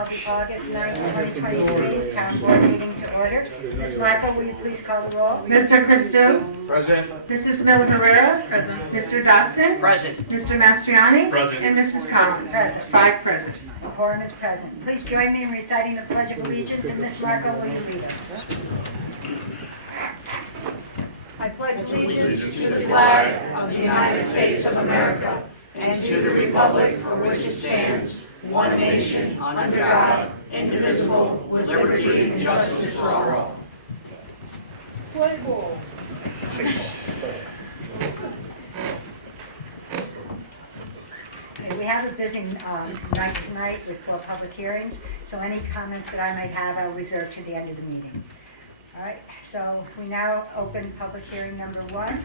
call the August 9, 2023 Town Board meeting to order. Ms. Marco, will you please call the roll? Mr. Christou? Present. Mrs. Miller Herrera? Present. Mr. Dodson? Present. Mr. Mastriani? Present. And Mrs. Collins? Present. 5 present. The quorum is present. Please join me in reciting the Pledge of Allegiance, and Ms. Marco, will you lead us? I pledge allegiance to the flag of the United States of America and to the republic for which it stands, one nation, under God, indivisible, with liberty and justice for all. Okay, we have a busy night tonight with 4 public hearings, so any comments that I might have, I'll reserve to the end of the meeting. All right, so we now open public hearing number 1.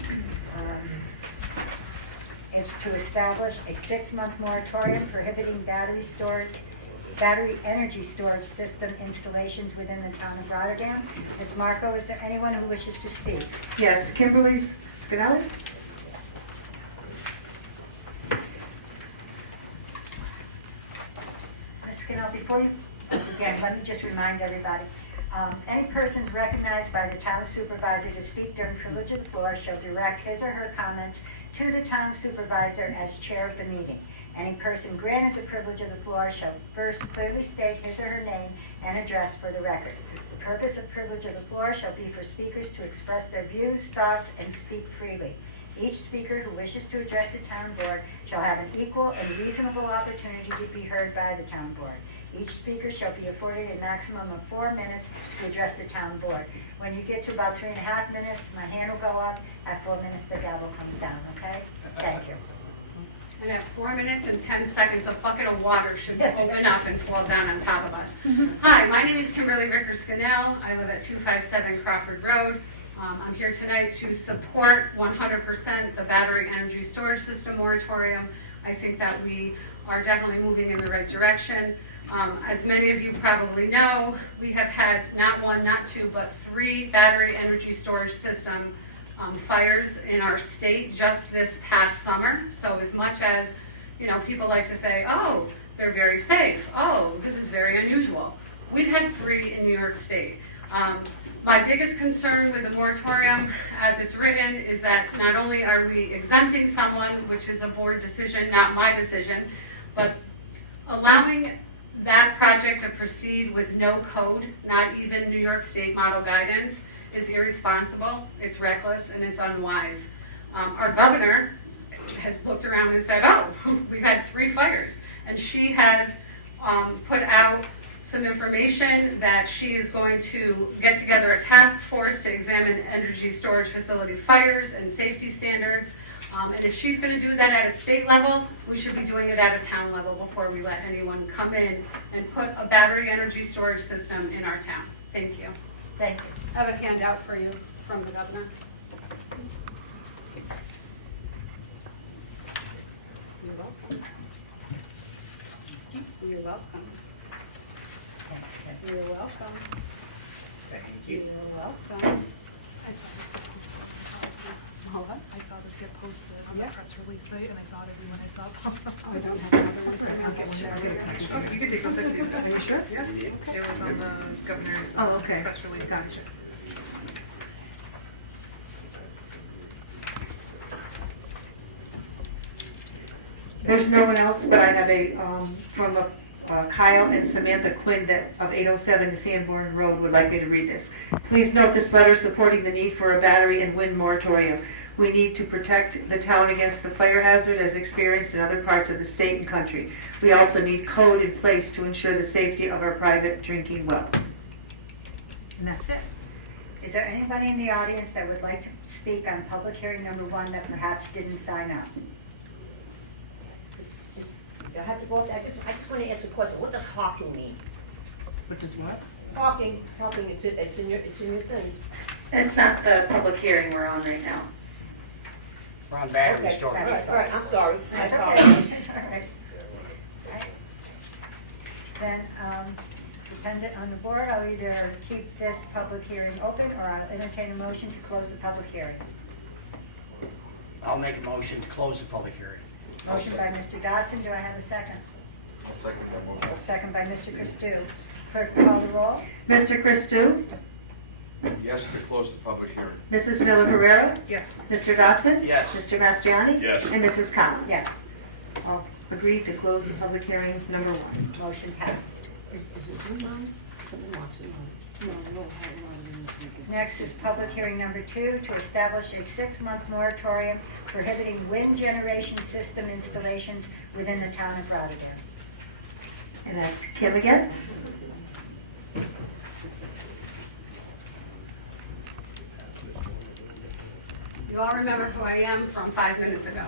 It's to establish a 6-month moratorium prohibiting battery energy storage system installations within the town of Rotterdam. Ms. Marco, is there anyone who wishes to speak? Yes, Kimberly Scanelli? Ms. Scannell, before you begin, let me just remind everybody, any persons recognized by the town supervisor to speak during privilege of the floor shall direct his or her comments to the town supervisor as chair of the meeting. Any person granted the privilege of the floor shall first clearly state his or her name and address for the record. The purpose of privilege of the floor shall be for speakers to express their views, thoughts, and speak freely. Each speaker who wishes to address the town board shall have an equal and reasonable opportunity to be heard by the town board. Each speaker shall be afforded a maximum of 4 minutes to address the town board. When you get to about 3.5 minutes, my hand will go up. At 4 minutes, the gavel comes down, okay? Thank you. And at 4 minutes and 10 seconds, a bucket of water should open up and fall down on top of us. Hi, my name is Kimberly Vickers-Scannell. I live at 257 Crawford Road. I'm here tonight to support 100% the battery energy storage system moratorium. I think that we are definitely moving in the right direction. As many of you probably know, we have had not 1, not 2, but 3 battery energy storage system fires in our state just this past summer. So as much as, people like to say, oh, they're very safe. Oh, this is very unusual. We've had 3 in New York State. My biggest concern with the moratorium, as it's written, is that not only are we exempting someone, which is a board decision, not my decision, but allowing that project to proceed with no code, not even New York State model guidance, is irresponsible, it's reckless, and it's unwise. Our governor has looked around and said, oh, we've had 3 fires. And she has put out some information that she is going to get together a task force to examine energy storage facility fires and safety standards. And if she's going to do that at a state level, we should be doing it at a town level before we let anyone come in and put a battery energy storage system in our town. Thank you. Thank you. I have a handout for you from the governor. You're welcome. You're welcome. You're welcome. Thank you. You're welcome. I saw this get posted. What? I saw this get posted on the press release site, and I thought of you when I saw it. I don't have another one. That's right, I'll get one. Okay, you can take those. Are you sure? Yeah. It was on the governor's press release. Gotcha. There's no one else, but I have a, from Kyle and Samantha Quinn of 807 Sanborn Road would like me to read this. Please note this letter supporting the need for a battery and wind moratorium. We need to protect the town against the fire hazard as experienced in other parts of the state and country. We also need code in place to ensure the safety of our private drinking wells. And that's it. Is there anybody in the audience that would like to speak on public hearing number 1 that perhaps didn't sign up? I have to go, I just want to answer a question. What does hawking mean? What does what? Hawking, it's in your thing. It's not the public hearing we're on right now. We're on battery Okay, storage. that's Right, I'm sorry. I Okay. apologize. All right. Then, dependent on the board, I'll either keep this public hearing open or I'll entertain a motion to close the public hearing. I'll make a motion to close the public hearing. Motion by Mr. Dodson, do I have a second? I'll second that motion. Second by Mr. Christou. Clerk, call the roll. Mr. Christou? Yes to close the public hearing. Mrs. Miller Herrera? Yes. Mr. Dodson? Yes. Mr. Mastriani? Yes. And Mrs. Collins? Yes, All agreed to close the public hearing number 1. motion passed. Next is public hearing number 2 to establish a 6-month moratorium prohibiting wind generation system installations within the town of Rotterdam. And that's Kim again? You all remember who I am from 5 minutes ago.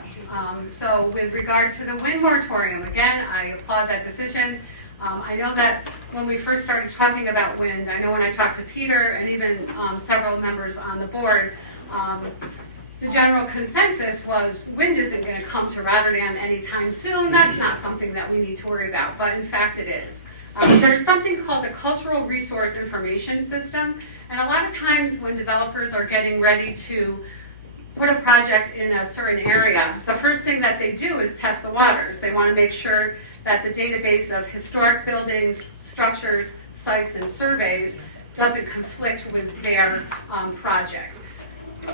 So with regard to the wind moratorium, again, I applaud that decision. I know that when we first started talking about wind, I know when I talked to Peter and even several members on the board, the general consensus was wind isn't going to come to Rotterdam anytime soon. That's not something that we need to worry about, but in fact it is. There's something called the Cultural Resource Information System, and a lot of times when developers are getting ready to put a project in a certain area, the first thing that they do is test the waters. They want to make sure that the database of historic buildings, structures, sites, and surveys doesn't conflict with their project.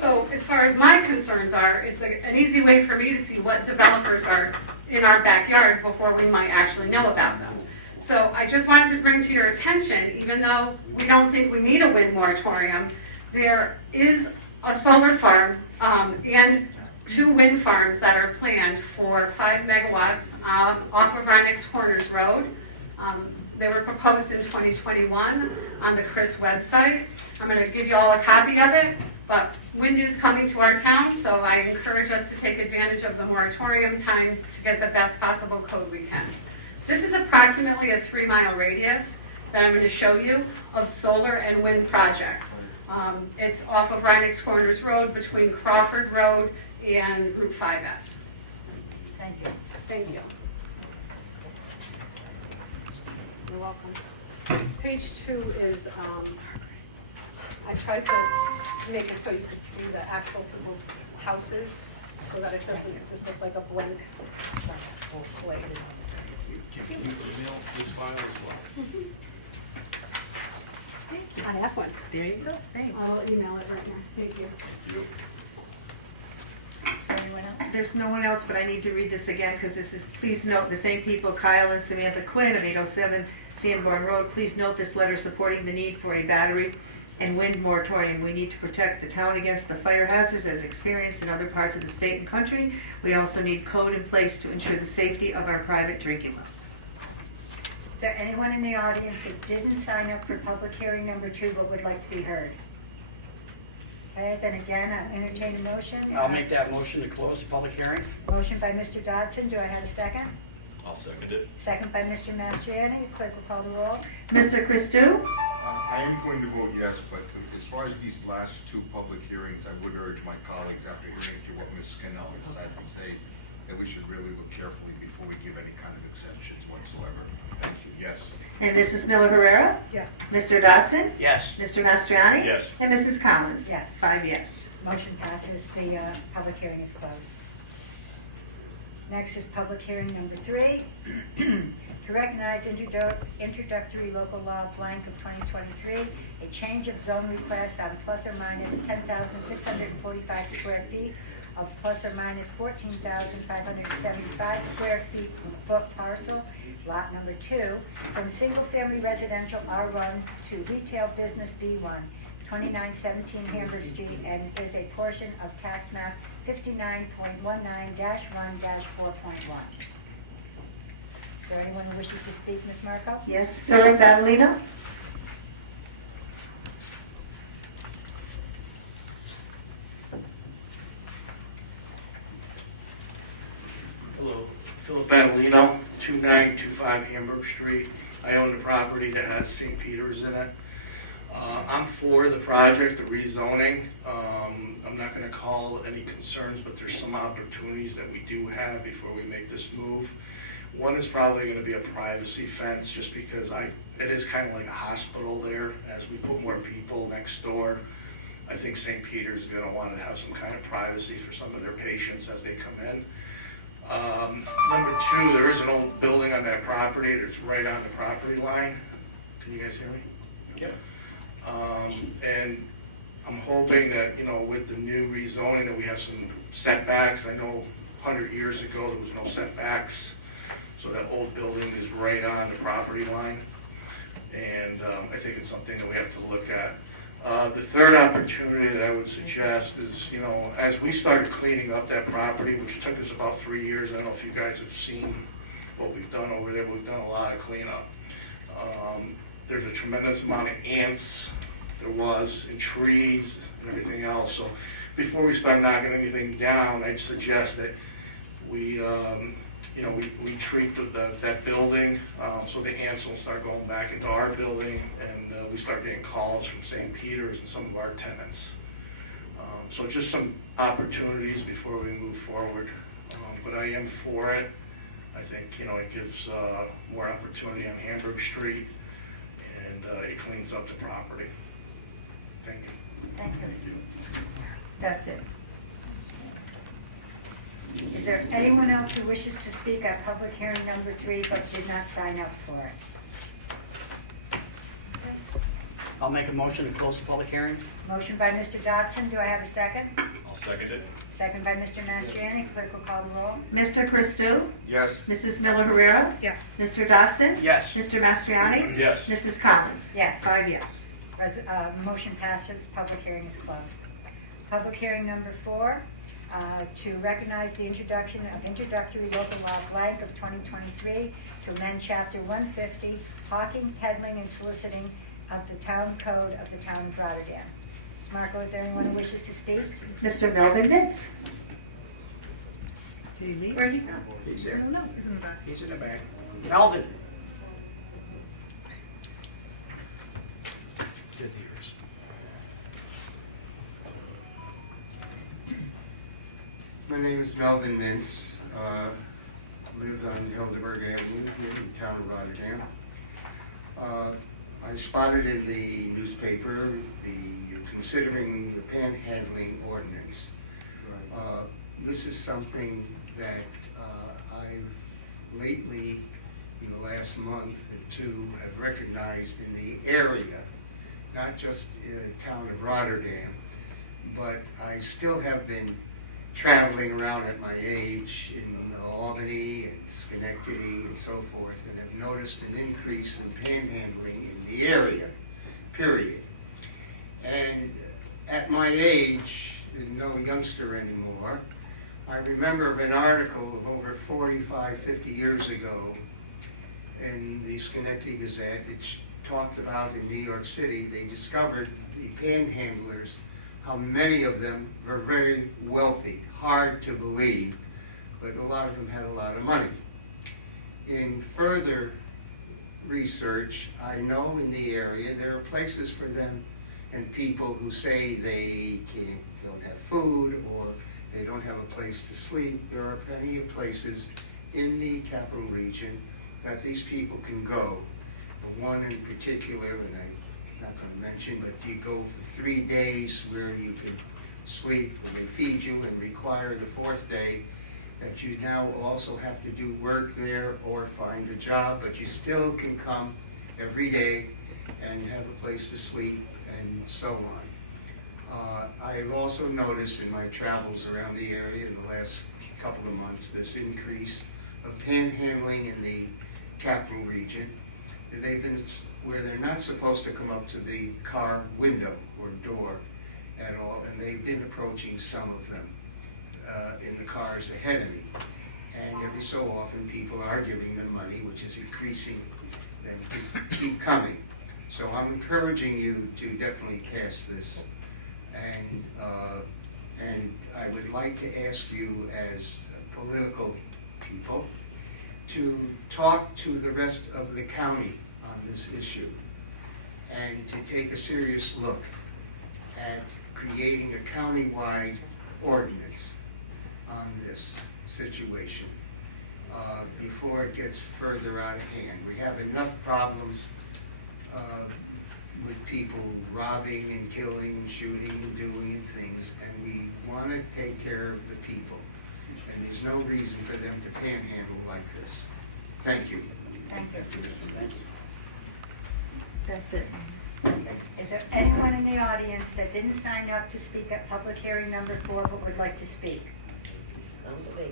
So as far as my concerns are, it's an easy way for me to see what developers are in our backyard before we might actually know about them. So I just wanted to bring to your attention, even though we don't think we need a wind moratorium, there is a solar farm and 2 wind farms that are planned for 5 megawatts off of Rhinex Corners Road. They were proposed in 2021 on the Chris website. I'm going to give you all a copy of it, but wind is coming to our town, so I encourage us to take advantage of the moratorium time to get the best possible code we can. This is approximately a 3-mile radius that I'm going to show you of solar and wind projects. It's off of Rhinex Corners Road between Crawford Road and Route 5S. Thank you. Thank you. You're welcome. Page 2 is, I tried to make it so you could see the actual people's houses so that it doesn't just look like a blank full slate. Can you email this file as well? I have one. There you go. Thanks. I'll email it right now. Thank you. Anyone else? There's no one else, but I need to read this again because this is, please note, the same people, Kyle and Samantha Quinn of 807 Sanborn Road. Please note this letter supporting the need for a battery and wind moratorium. We need to protect the town against the fire hazards as experienced in other parts of the state and country. We also need code in place to ensure the safety of our private drinking wells. Is there anyone in the audience that didn't sign up for public hearing number 2 but would like to be heard? Okay, then again, I'll entertain a motion. I'll make that motion to close the public hearing. Motion by Mr. Dodson, do I have a second? I'll second it. Second by Mr. Mastriani, clerk will call the roll. Mr. Christou? I am going to vote yes, but as far as these last 2 public hearings, I would urge my colleagues, after hearing through what Ms. Scannell has had to say, that we should really look carefully before we give any kind of exemptions whatsoever. Thank you. Yes. And Mrs. Miller Herrera? Yes. Mr. Dodson? Yes. Mr. Mastriani? Yes. And Mrs. Collins? Yes. 5 yes. Motion passes, the public hearing is closed. Next is public hearing number 3, to recognize introductory local law blank of 2023, a change of zone request on plus or minus 10,645 square feet of plus or minus 14,575 square feet foot parcel, lot number 2, from single-family residential R1 to retail business B1, 2917 Hamburg Street, and is a portion of tax map 59.19-1-4.1. Is there anyone who wishes to speak, Ms. Marco? Yes. Philip Badalino? Hello, Philip Badalino, 2925 Hamburg Street. I own the property that has St. Peter's in it. I'm for the project, the rezoning. I'm not going to call any concerns, but there's some opportunities that we do have before we make this move. One is probably going to be a privacy fence, just because it is kind of like a hospital there. As we put more people next door, I think St. Peter's is going to want to have some kind of privacy for some of their patients as they come in. Number two, there is an old building on that property that's right on the property line. Can you guys hear me? Yep. And I'm hoping that, you know, with the new rezoning, that we have some setbacks. I know 100 years ago, there was no setbacks, so that old building is right on the property line. And I think it's something that we have to look at. The third opportunity that I would suggest is, you know, as we started cleaning up that property, which took us about 3 years, I don't know if you guys have seen what we've done over there, but we've done a lot of cleanup. There's a tremendous amount of ants, there was, and trees and everything else. So before we start knocking anything down, I'd suggest that we, you know, we treat that building, so the ants will start going back into our building, and we start getting calls from St. Peter's and some of our tenants. So just some opportunities before we move forward. But I am for it. I think, you know, it gives more opportunity on Hamburg Street, and it cleans up the property. Thank you. Thank you. That's it. Is there anyone else who wishes to speak on public hearing number 3 but did not sign up for it? I'll make a motion to close the public hearing. Motion by Mr. Dodson, do I have a second? I'll second it. Second by Mr. Mastriani, clerk will call the roll. Mr. Christou? Yes. Mrs. Miller Herrera? Yes. Mr. Dodson? Yes. Mr. Mastriani? Yes. Mrs. Collins? Yes. 5 yes. Motion passes, public hearing is closed. Public hearing number 4, to recognize the introduction of introductory local law blank of 2023 to amend chapter 150, hawking, peddling, and soliciting of the town code of the town of Rotterdam. Ms. Marco, is there anyone who wishes to speak? Mr. Melvin Pitts? Did he leave? Where'd he go? He's I here. don't know. He's in the back. He's in the back. Melvin. Good ears. My name is Melvin Mintz. Live on Hildeberg Avenue here in town of Rotterdam. I spotted in the newspaper considering the panhandling ordinance. This is something that I've lately, in the last month or two, have recognized in the area, not just in the town of Rotterdam, but I still have been traveling around at my age in Albany and Schenectady and so forth, and have noticed an increase in panhandling in the area, period. And at my age, no youngster anymore, I remember of an article of over 45, 50 years ago in the Schenectady Gazette. It talked about in New York City, they discovered the panhandlers, how many of them were very wealthy, hard to believe, but a lot of them had a lot of money. In further research, I know in the area there are places for them and people who say they don't have food or they don't have a place to sleep. There are plenty of places in the capital region that these people can go. One in particular, and I'm not going to mention, but you go for 3 days where you can sleep and they feed you, and require the 4th day that you now also have to do work there or find a job, but you still can come every day and have a place to sleep and so on. I've also noticed in my travels around the area in the last couple of months this increase of panhandling in the capital region. They've been where they're not supposed to come up to the car window or door at all, and they've been approaching some of them in the cars ahead of me. And every so often people are giving them money, which is increasing them to keep coming. So I'm encouraging you to definitely pass this. And I would like to ask you as political people to talk to the rest of the county on this issue and to take a serious look at creating a countywide ordinance on this situation before it gets further out of hand. We have enough problems with people robbing and killing and shooting and doing things, and we want to take care of the people. and there's no reason for them to panhandle like this. Thank you. Thank you. That's it. Is there anyone in the audience that didn't sign up to speak at public hearing number 4 but would like to speak? Okay.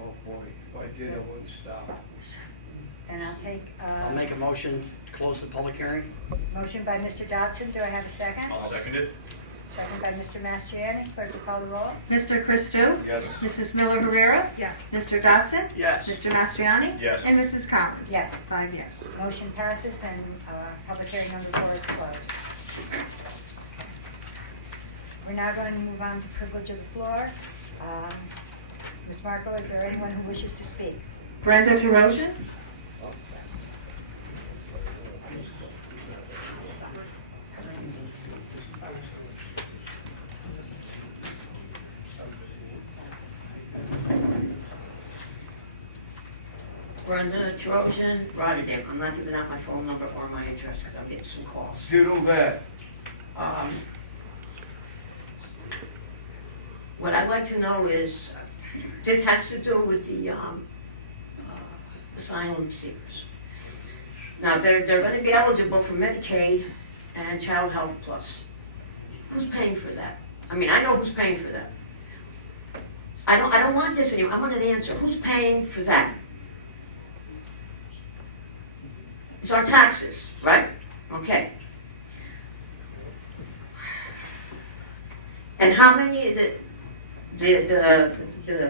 Oh, boy, if I did, I wouldn't stop. And I'll take I'll make a motion to close the public hearing. motion by Mr. Dodson. Do I have a second? I'll second it. Second by Mr. Mastriani. Clerk will call the roll. Mr. Christou? Yes. Mrs. Miller Rivera? Yes. Mr. Dodson? Yes. Mr. Mastriani? Yes. And Mrs. Collins? Yes. 5 yes. Motion passes and public hearing number 4 is closed. We're now going to move on to privilege of the floor. Ms. Marco, is there anyone who wishes to speak? Brenda DeRozier? Brenda Trojan, Rotterdam. I'm not giving out my phone number or my address because I'm getting some calls. Diddle that. What I'd like to know is, this has to do with the asylum seekers. Now, they're going to be eligible for Medicaid and Child Health Plus. Who's paying for that? I mean, I know who's paying for that. I don't want this anymore. I want an answer. Who's paying for that? It's our taxes, right? Okay. And how many of the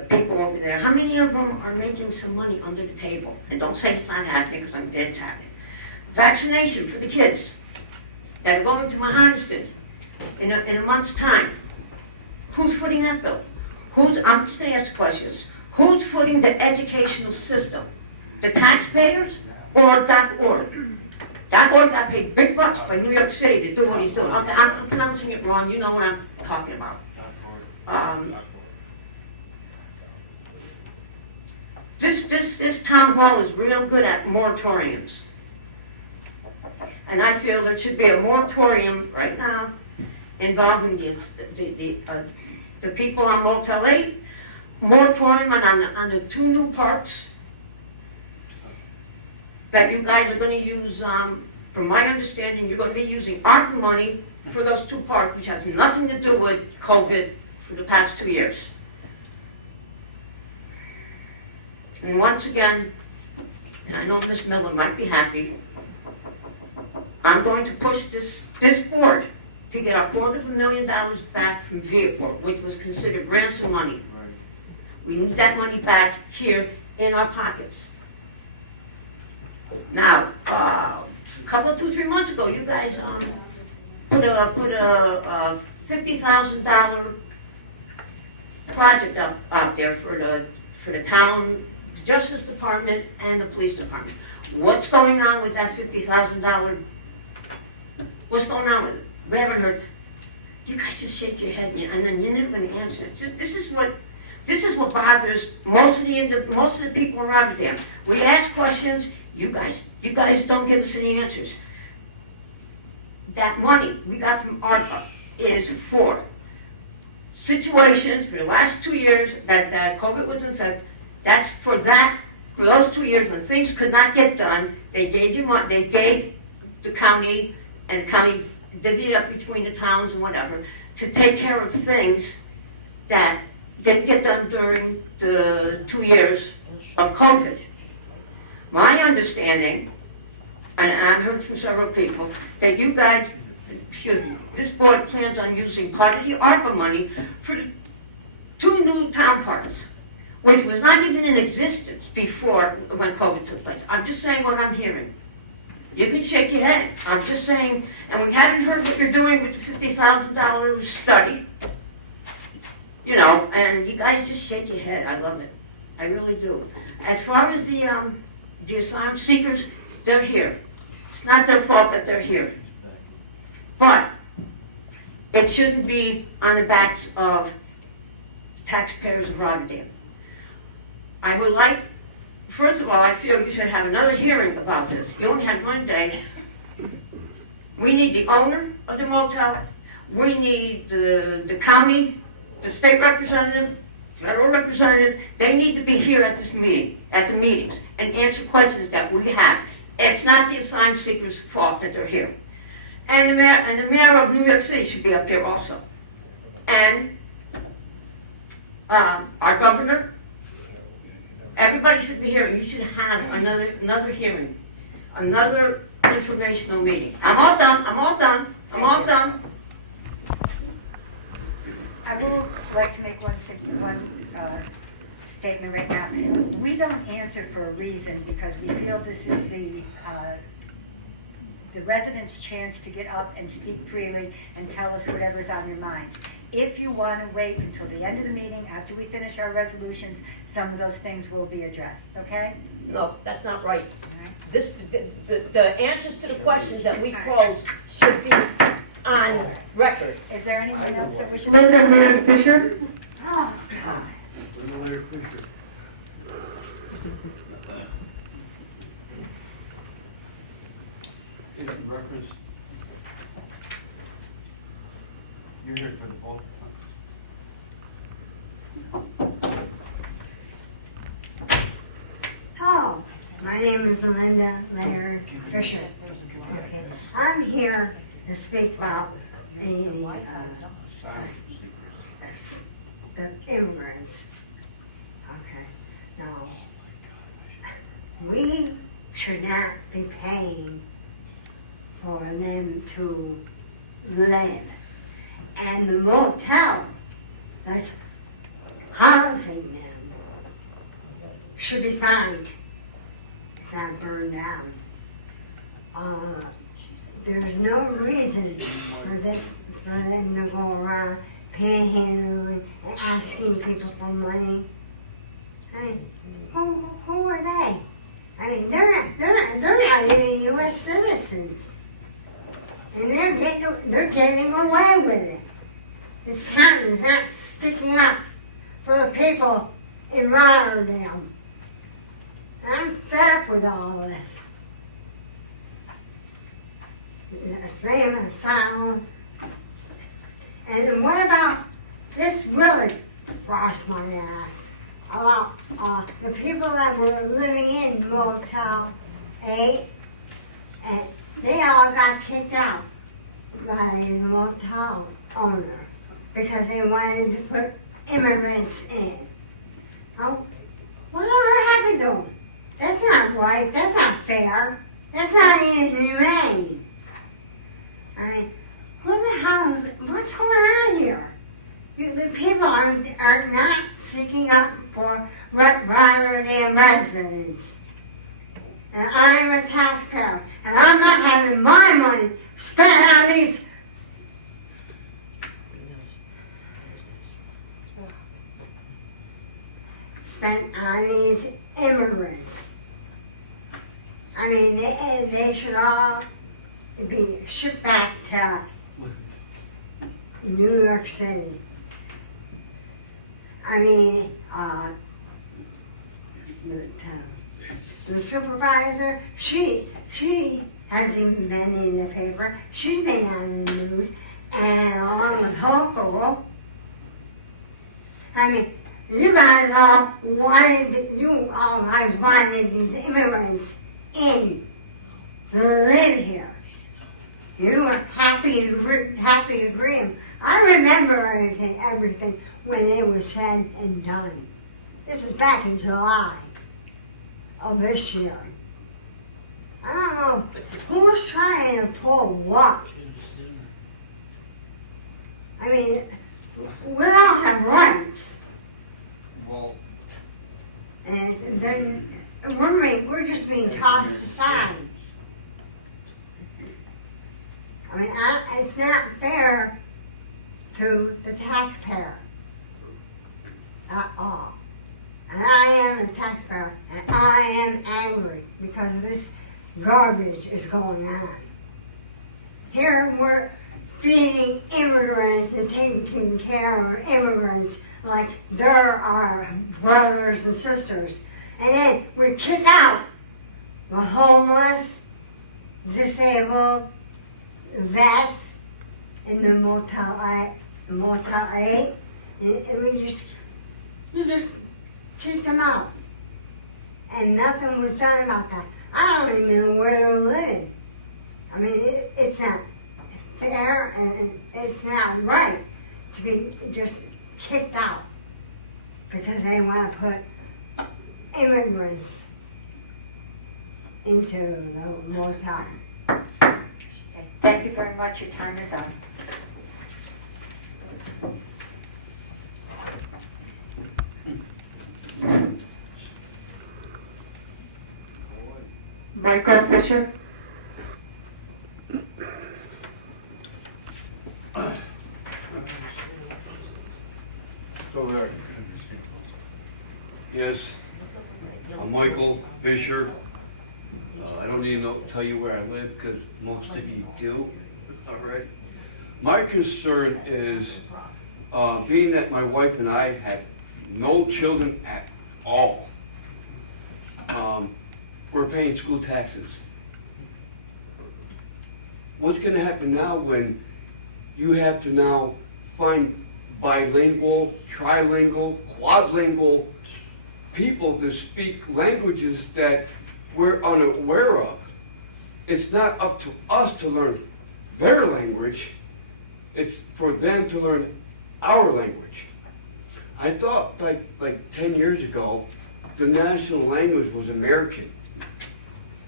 people over there, how many of them are making some money under the table? And don't say it's not happening, because I'm dead it's happening. Vaccination for the kids that are going to Mahoniston in a month's time. Who's footing that bill? I'm just going to ask questions. Who's footing the educational system? The taxpayers or .org? .org got paid big bucks by New York City to do what he's doing. Okay, I'm pronouncing it wrong. You know what I'm talking about. This town hall is real good at moratoriums. And I feel there should be a moratorium right now involving the people on Motel 8, moratorium on the 2 new parks that you guys are going to use, from my understanding, you're going to be using ARPA money for those 2 parks, which has nothing to do with COVID for the past 2 years. And once again, and I know Ms. Miller might be happy, I'm going to push this board to get $250,000 back from Viaport, which was considered ransom money. We need that money back here in our pockets. Now, a couple, 2-3 months ago, you guys put a $50,000 project out there for the town Justice Department and the Police Department. What's going on with that $50,000? What's going on with it? We haven't heard. You guys just shake your head and then you're never going to answer. This is what bothers most of the people in Rotterdam. We ask questions. You guys don't give us any answers. That money we got from ARPA is for situations for the last 2 years that COVID was in effect. That's for those 2 years when things could not get done. They gave you money. They gave the county, and the county divvied up between the towns and whatever to take care of things that didn't get done during the 2 years of COVID. My understanding, and I've heard from several people, that you guys, this board plans on using part of the ARPA money for the 2 new town parks, which was not even in existence before when COVID took place. I'm just saying what I'm hearing. You can shake your head. I'm just saying, and we haven't heard what you're doing with the $50,000 study. You know, and you guys just shake your head. I love it. I really do. As far as the asylum seekers, they're here. It's not their fault that they're here. But it shouldn't be on the backs of the taxpayers of Rotterdam. I would like, first of all, I feel you should have another hearing about this. You only had 1 day. We need the owner of the motel. We need the county the state representative, federal representative, they need to be here at this meeting, at the meetings, and answer questions that we have. It's not the assigned seeker's fault that they're here. And the mayor of New York City should be up there also. And our governor, everybody should be here. You should have another hearing, another informational meeting. I'm all done. I will like to make one statement right now. We don't answer for a reason because we feel this is the residents' chance to get up and speak freely and tell us whatever's on your mind. If you want to wait until the end of the meeting, after we finish our resolutions, some of those things will be addressed, okay? No, that's not right. All right. This, the answers to the questions that we pose should be on record. Is there anything else that wishes? Mayor Fisher? Oh, God. Records. You're here for the both. Hello, my name is Melinda Laird Fisher. Okay. I'm here to speak about the immigrants. Okay, now, we should not be paying for them to live. And the motel that's housing them should be fined, not burned down. There's no reason for them to go around panhandling and asking people for money. I mean, who are they? I mean, they're not even U.S. citizens, and they're getting away with it. This county is not sticking up for the people in Rotterdam. I'm fed up with all this. Same asylum. And what about this really crossed my ass about the people that were living in Motel 8, and they all got kicked out by the motel owner because they wanted to put immigrants in. Oh, whatever happened to them? That's not right. That's not fair. That's not even humane. I mean, what the hell is, what's going on here? The people are not seeking up for Rotterdam residents. And I'm a taxpayer, and I'm not having my money spent on these immigrants. I mean, they should all be shipped back to New York City. I mean, the supervisor, she hasn't even been in the paper. She's been on the news, and along with Hochul. I mean, you guys all wanted these immigrants in to live here. You were happy to agree. I remember everything when it was said and done. This is back in July of this year. I don't know who's trying to pull what. I mean, we all have rights. Well, And then we're just being tossed aside. I mean, it's not fair to the taxpayer at all. And I am a taxpayer, and I am angry because this garbage is going on. Here we're feeding immigrants and taking care of immigrants like they're our brothers and sisters. And then we kick out the homeless, disabled, vets in the Motel 8, And you just kicked them out. And nothing was done about that. I don't even know where they're living. I mean, it's not fair and it's not right to be just kicked out because they want to put immigrants into the motel. Okay, thank you very much, your time is up. Michael Fisher? Yes, I'm Michael Fisher. I don't need to tell you where I live because most of you do already. My concern is, being that my wife and I have no children at all, we're paying school taxes. What's going to happen now when you have to now find bilingual, trilingual, quadlingual people to speak languages that we're unaware of? It's not up to us to learn their language. It's for them to learn our language. I thought like 10 years ago, the national language was American.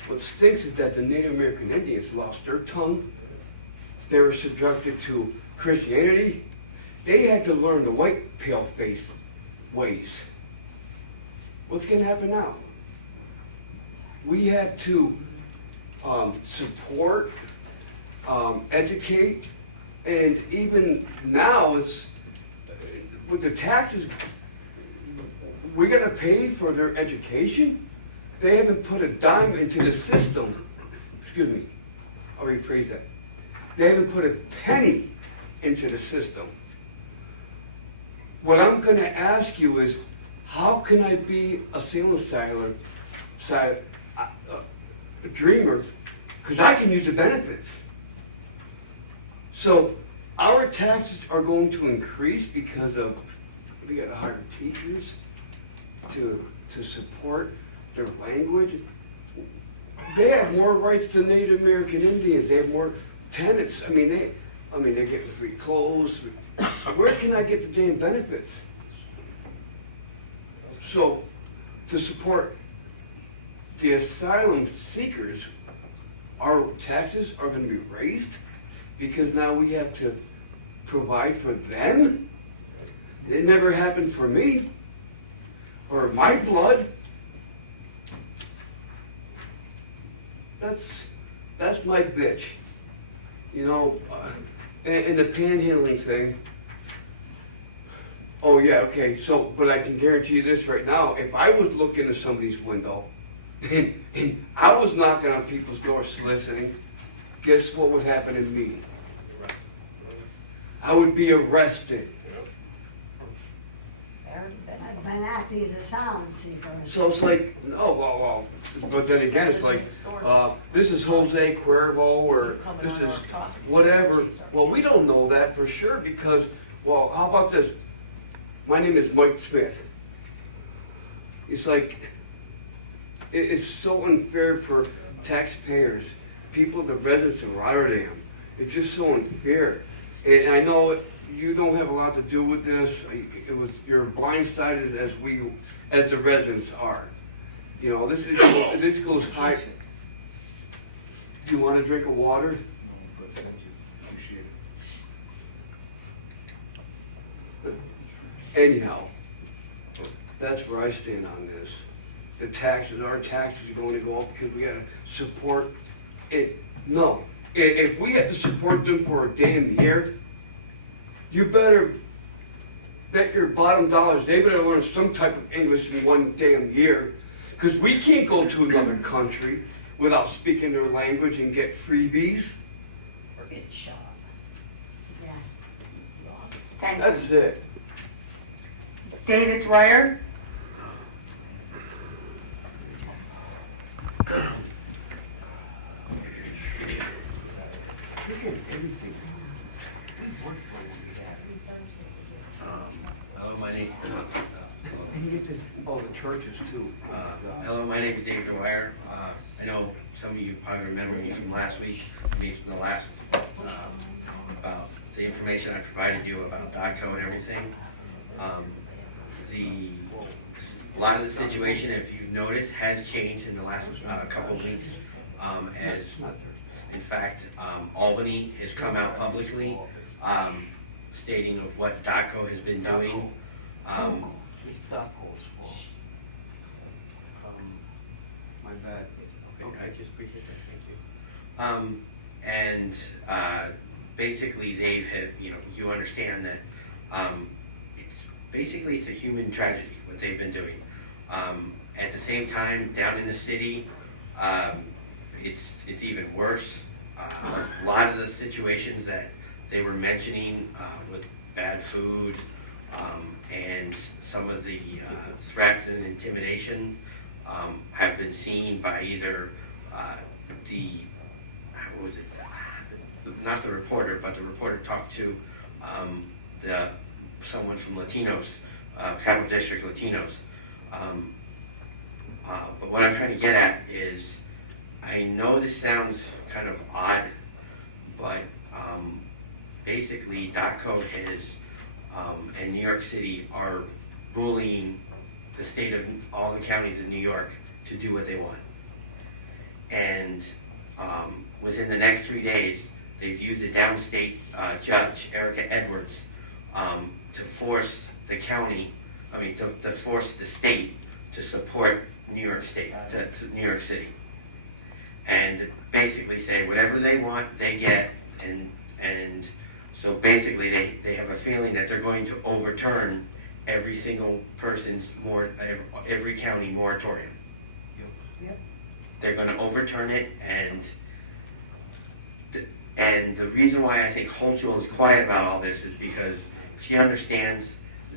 What stinks is that the Native American Indians lost their tongue. They were subjected to Christianity. They had to learn the white pale-face ways. What's going to happen now? We have to support, educate, and even now it's with the taxes, we're going to pay for their education. They haven't put a dime into the system. Excuse me, I'll rephrase that. They haven't put a penny into the system. What I'm going to ask you is, how can I be a Salem Siler, a dreamer, because I can use the benefits. So our taxes are going to increase because of, we got to hire teachers to support their language. They have more rights than Native American Indians. They have more tenants. I mean, they're getting free clothes. Where can I get the damn benefits? So, to support the asylum seekers, our taxes are going to be raised because now we have to provide for them. It never happened for me or my blood. That's my bitch. You know, and the panhandling thing. Oh yeah, okay, so, but I can guarantee you this right now, if I was looking at somebody's window and I was knocking on people's doors soliciting, guess what would happen to me? I would be arrested. But not these asylum seekers. So it's like, no, well, but then again, it's like, this is Jose Cuervo, or this is whatever. Well, we don't know that for sure because, well, how about this? My name is Mike Smith. It's like, it is so unfair for taxpayers, people, the residents of Rotterdam. It's just so unfair. And I know you don't have a lot to do with this. You're blindsided as the residents are. You know, this goes high. Do you want a drink of water? Anyhow, that's where I stand on this. The taxes, our taxes are going to go up because we got to support it. No, if we had to support them for a damn year, you better bet your bottom dollars they better learn some type of English in one damn year, because we can't go to another country without speaking their language and get freebies. Or get shot. Thank you. That's it. David Dwyer? We get everything. We work for what we have. name, And you get to, oh, the churches too. hello, my name is David Dwyer. I know some of you probably remember me from last week, me from the last, about the information I provided you about DOTCO and everything. A lot of the situation, if you've noticed, has changed in the last couple of weeks. As, in fact, Albany has come out publicly stating of what DOTCO has been doing. It's DOTCO's fault. My bad. Okay, I just appreciate that, thank you. And basically they've had, you understand that it's a human tragedy, what they've been doing. At the same time, down in the city, it's even worse. A lot of the situations that they were mentioning with bad food and some of the threats and intimidation have been seen by either not the reporter, but the reporter talked to someone from Latinos, Capital District Latinos. But what I'm trying to get at is, I know this sounds kind of odd, but basically DOTCO has, and New York City are bullying the state of all the counties in New York to do what they want. And within the next 3 days, they've used a downstate judge, Erica Edwards, to force the county, to force the state to support New York State, to New York City. And basically say whatever they want, they get, and so basically they have a feeling that they're going to overturn every single person's, every county moratorium. Yep. They're going to overturn it, and the reason why I think Holtwell is quiet about all this is because she understands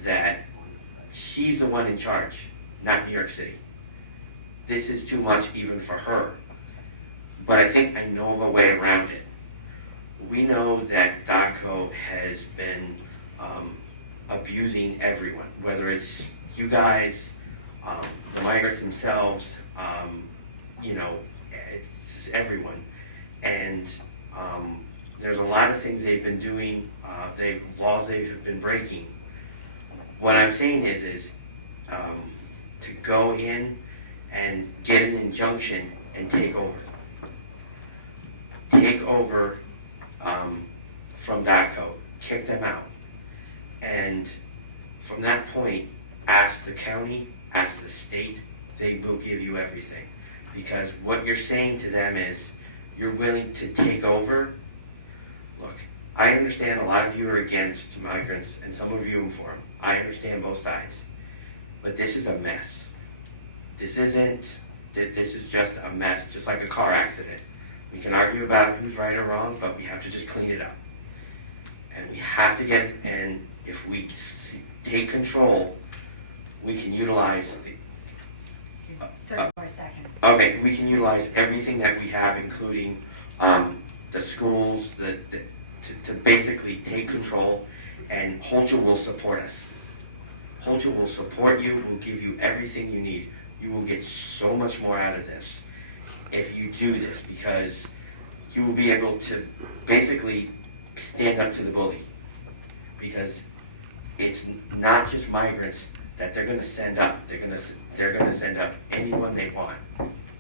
that she's the one in charge, not New York City. This is too much even for her. But I think I know of a way around it. We know that DOTCO has been abusing everyone, whether it's you guys, the migrants themselves, it's everyone. And there's a lot of things they've been doing, laws they've been breaking. What I'm saying is to go in and get an injunction and take over. Take over from DOTCO, kick them out. And from that point, ask the county, ask the state, they will give you everything. Because what you're saying to them is, you're willing to take over. Look, I understand a lot of you are against migrants, and some of you are for them. I understand both sides. But this is a mess. This is just a mess, just like a car accident. We can argue about who's right or wrong, but we have to just clean it up. And we have to and if we take control, we can utilize 34 seconds. Okay, we can utilize everything that we have, including the schools, to basically take control, and Holtwell will support us. Holtwell will support you, will give you everything you need. You will get so much more out of this if you do this, because you will be able to basically stand up to the bully. Because it's not just migrants that they're going to send up. They're going to send up anyone they want.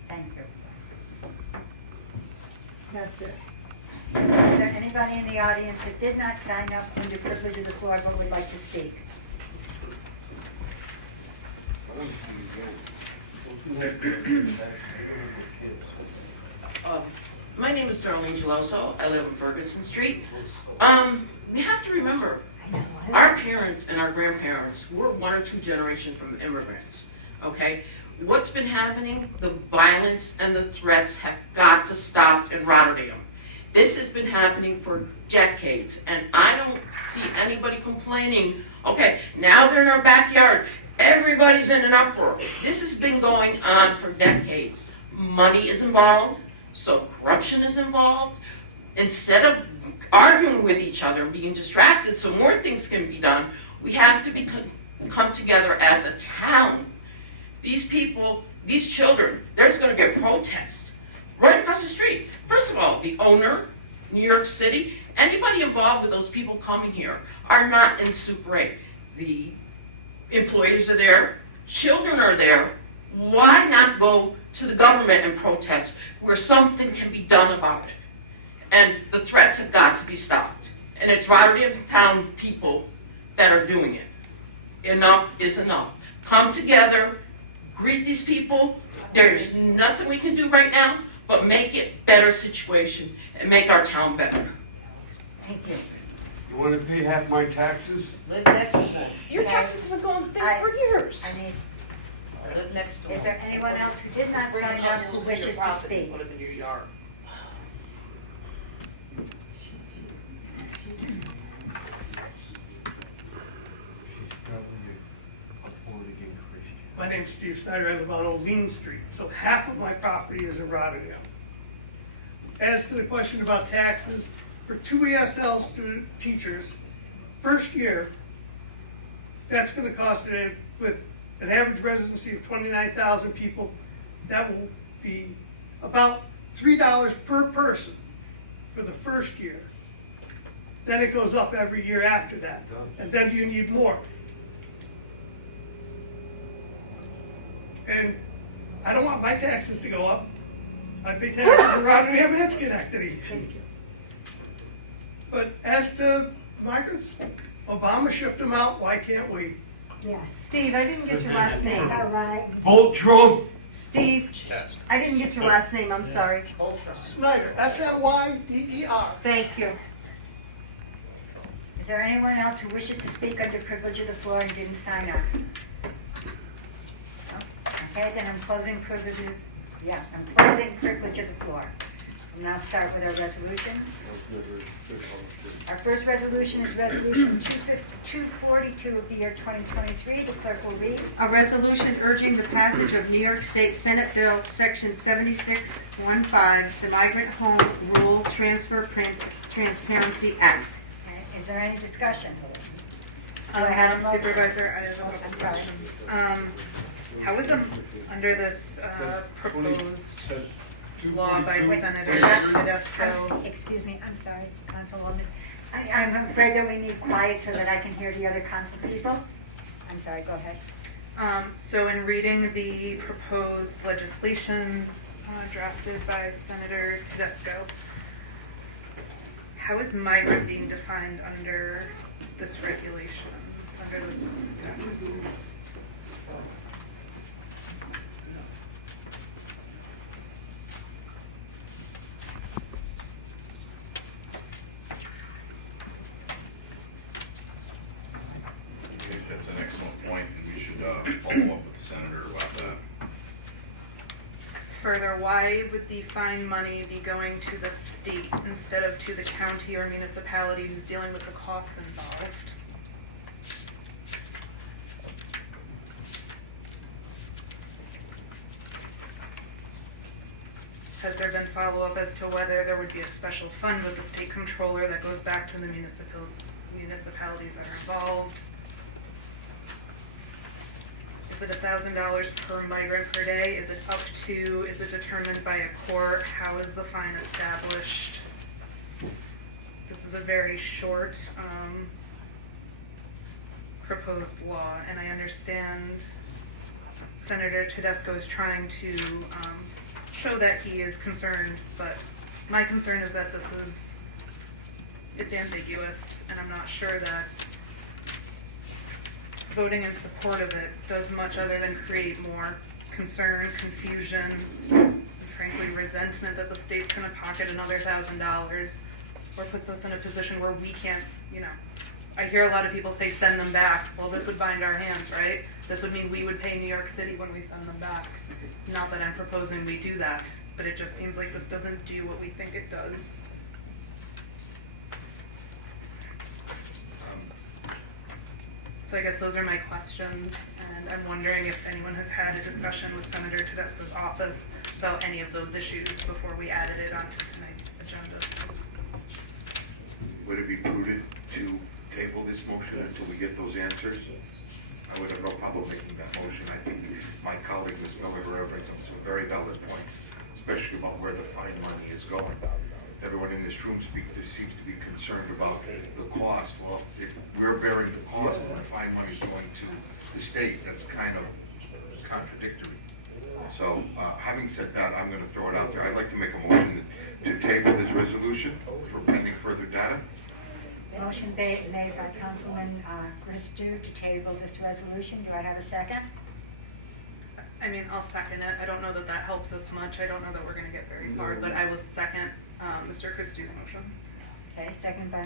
Thank you. That's it. Is there anybody in the audience that did not sign up under privilege of the floor but would like to speak? My name is Darlene Geloso. I live on Ferguson Street. We have to remember, our parents and our grandparents were 1 or 2 generations from immigrants, okay? What's been happening, the violence and the threats have got to stop in Rotterdam. This has been happening for decades, and I don't see anybody complaining, okay, now they're in our backyard, everybody's in an uproar. This has been going on for decades. Money is involved, so corruption is involved. Instead of arguing with each other and being distracted so more things can be done, we have to come together as a town, these people, these children, there's gonna be a protest right across the street. First of all, the owner, New York City, anybody involved with those people coming here are not in Super 8. The employers are there, children are there. Why not go to the government and protest where something can be done about it? And the threats have got to be stopped. And it's Rotterdam town people that are doing it. Enough is enough. Come together, greet these people. There's nothing we can do right now but make it better situation and make our town better. Thank you. You want to pay half my taxes? Live next door. Your taxes have been going things for years. I need, I live next door. is there anyone else who did not sign up who wishes to speak? Put it in your yard. My name's Steve Snyder, I live on Old Lean Street, so half of my property is in Rotterdam. As to the question about taxes, for 2 ESL student teachers, first year, that's gonna cost, with an average residency of 29,000 people, that will be about $3 per person for the first year. Then it goes up every year after that, and then you need more. And I don't want my taxes to go up. I pay taxes in Rotterdam and Schenectady. But as to migrants, Obama shipped them out, why can't we? Yes. Steve, I didn't get your last name. All right. Vote Trump! Steve, I didn't get your last name, I'm sorry. Snyder, S-N-Y-D-E-R. Thank you. Is there anyone else who wishes to speak under privilege of the floor and didn't sign up? No? Okay, then I'm closing privilege of the floor. We'll now start with our resolution. Our first resolution is Resolution 242 of the year 2023. The clerk will read. A resolution urging the passage of New York State Senate Bill Section 7615, the Migrant Home Rule Transfer Transparency Act. Is there any discussion? Madam Supervisor, I have a I'm couple sorry. questions. How is under this proposed law by Senator Tedesco? Excuse me, I'm sorry, Councilwoman. I'm afraid that we need quiet so that I can hear the other council people. I'm sorry, go ahead. So in reading the proposed legislation drafted by Senator Tedesco, how is migrant being defined under this regulation, under this statute? That's an excellent point, and we should follow up with the senator about that. Further, why would the fine money be going to the state instead of to the county or municipality who's dealing with the costs involved? Has there been follow-up as to whether there would be a special fund with the state controller that goes back to the municipalities that are involved? Is it $1,000 per migrant per day? Is it up to, is it determined by a court? How is the fine established? This is a very short proposed law, and I understand Senator Tedesco is trying to show that he is concerned, but my concern is that it's ambiguous, and I'm not sure that voting in support of it does much other than create more concern, confusion, and frankly resentment that the state's gonna pocket another $1,000, or puts us in a position where we can't, I hear a lot of people say send them back. Well, this would bind our hands, right? This would mean we would pay New York City when we send them back. Not that I'm proposing we do that, but it just seems like this doesn't do what we think it does. So I guess those are my questions, and I'm wondering if anyone has had a discussion with Senator Tedesco's office about any of those issues before we added it onto tonight's agenda. Would it be prudent to table this motion until we get those answers? I would have no problem making that motion. I think my colleague, Ms. Miller, brings up some very valid points, especially about where the fine money is going. Everyone in this room seems to be concerned about the cost. Well, if we're bearing the cost and the fine money is going to the state, that's kind of contradictory. So, having said that, I'm going to throw it out there. I'd like to make a motion to table this resolution for pending further data. Motion made by Councilman Christou to table this resolution. Do I have a second? I mean, I'll second it. I don't know that that helps us much. I don't know that we're gonna get very far, but I will second Mr. Christou's motion. Okay, second by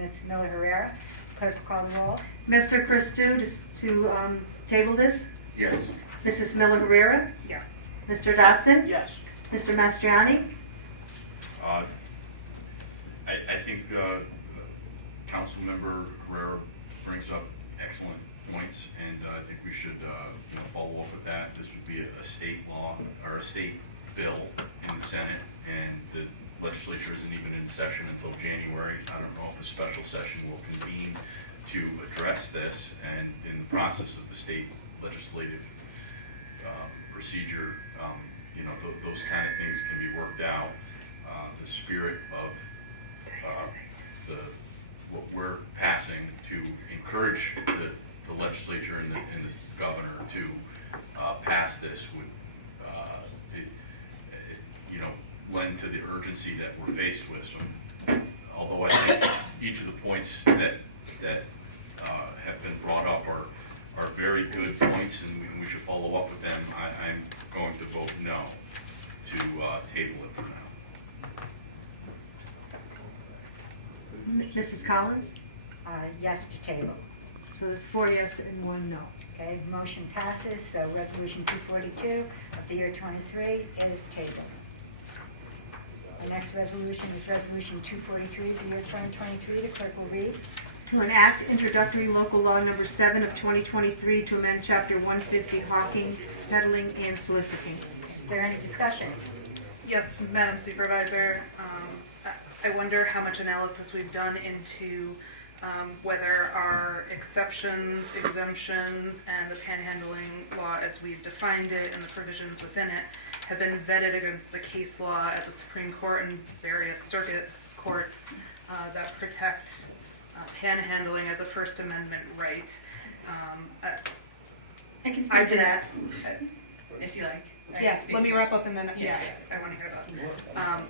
Ms. Miller Herrera. Clerk will call the roll. Mr. Christou to table this? Yes. Mrs. Miller Herrera? Yes. Mr. Dotson? Yes. Mr. Mastriani? I think Councilmember Herrera brings up excellent points, and I think we should follow up with that. This would be a state law, or a state bill in the Senate, and the legislature isn't even in session until January. I don't know if a special session will convene to address this, and in the process of the state legislative procedure, those kind of things can be worked out. The spirit of what we're passing to encourage the legislature and the governor to pass this would lend to the urgency that we're faced with. So, although I think each of the points that have been brought up are very good points, and we should follow up with them, I'm going to vote no to table it for now. Mrs. Collins? Yes to table. So there's 4 yes and 1 no. Okay, motion passes. So resolution 242 of the year 23 is tabled. The next resolution is resolution 243 of the year 2023. The clerk will read. To enact introductory local law number 7 of 2023 to amend chapter 150 hawking, peddling, and soliciting. Is there any discussion? Yes, Madam Supervisor, I wonder how much analysis we've done into whether our exceptions, exemptions, and the panhandling law as we've defined it and the provisions within it have been vetted against the case law at the Supreme Court and various circuit courts that protect panhandling as a First Amendment right. I can speak to that, if you like. Yeah, let me wrap up and then, yeah, I want to hear that.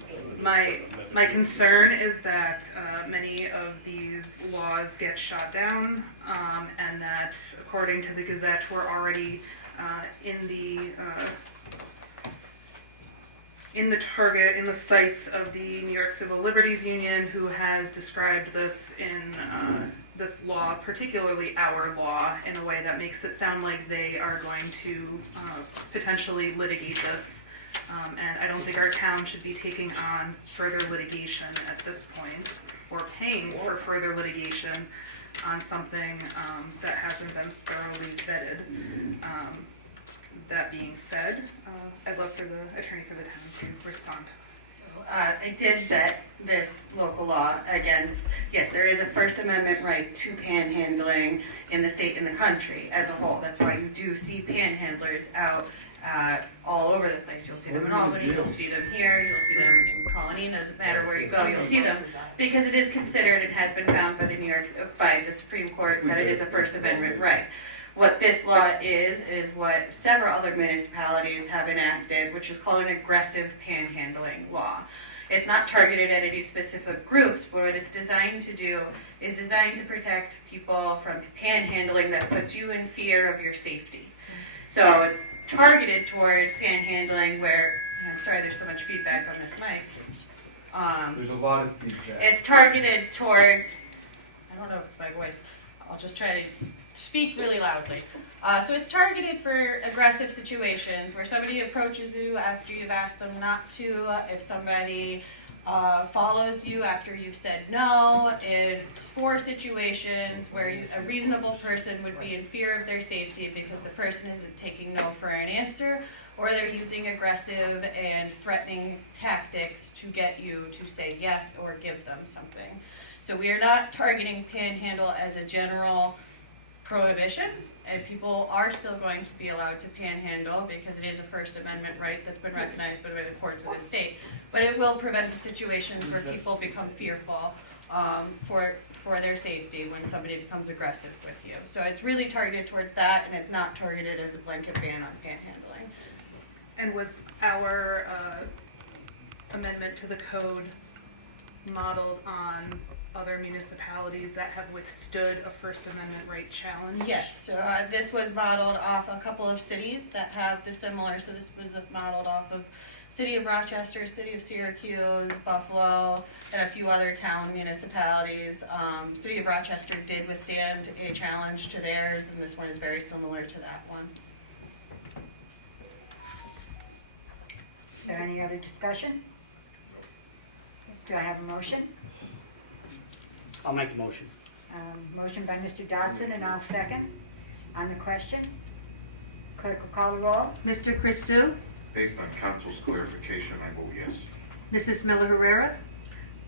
My concern is that many of these laws get shot down, and that according to the Gazette, we're already in the sights of the New York Civil Liberties Union, who has described this in this law, particularly our law, in a way that makes it sound like they are going to potentially litigate this. And I don't think our town should be taking on further litigation at this point, or paying for further litigation on something that hasn't been thoroughly vetted. That being said, I'd love for the attorney for the town to respond. I did vet this local law against, yes, there is a First Amendment right to panhandling in the state and the country as a whole. That's why you do see panhandlers out all over the place. You'll see them in Albany, you'll see them here, you'll see them in Colony. Doesn't matter where you go, you'll see them, because it is considered and has been found by the Supreme Court that it is a First Amendment right. What this law is what several other municipalities have enacted, which is called an aggressive panhandling law. It's not targeted at any specific groups, but what it's designed to do is designed to protect people from panhandling that puts you in fear of your safety. So it's targeted towards panhandling where, I'm sorry, there's so much feedback on this mic. There's a lot of feedback. It's targeted towards, I don't know if it's my voice, I'll just try to speak really loudly. So it's targeted for aggressive situations where somebody approaches you after you've asked them not to, if somebody follows you after you've said no. It's for situations where a reasonable person would be in fear of their safety because the person isn't taking no for an answer, or they're using aggressive and threatening tactics to get you to say yes or give them something. So we are not targeting panhandle as a general prohibition, and people are still going to be allowed to panhandle because it is a First Amendment right that's been recognized by the courts of the state. But it will prevent the situations where people become fearful for their safety when somebody becomes aggressive with you. So it's really targeted towards that, and it's not targeted as a blanket ban on panhandling. And was our amendment to the code modeled on other municipalities that have withstood a First Amendment right challenge? Yes, so this was modeled off a couple of cities that have the similar, so this was modeled off of City of Rochester, City of Syracuse, Buffalo, and a few other town municipalities. City of Rochester did withstand a challenge to theirs, and this one is very similar to that one. Is there any other discussion? Do I have a motion? I'll make the motion. Motion by Mr. Dodson, and I'll second. On the question, clerk will call the roll. Mr. Christou? Based on council's clarification, I vote yes. Mrs. Miller Herrera?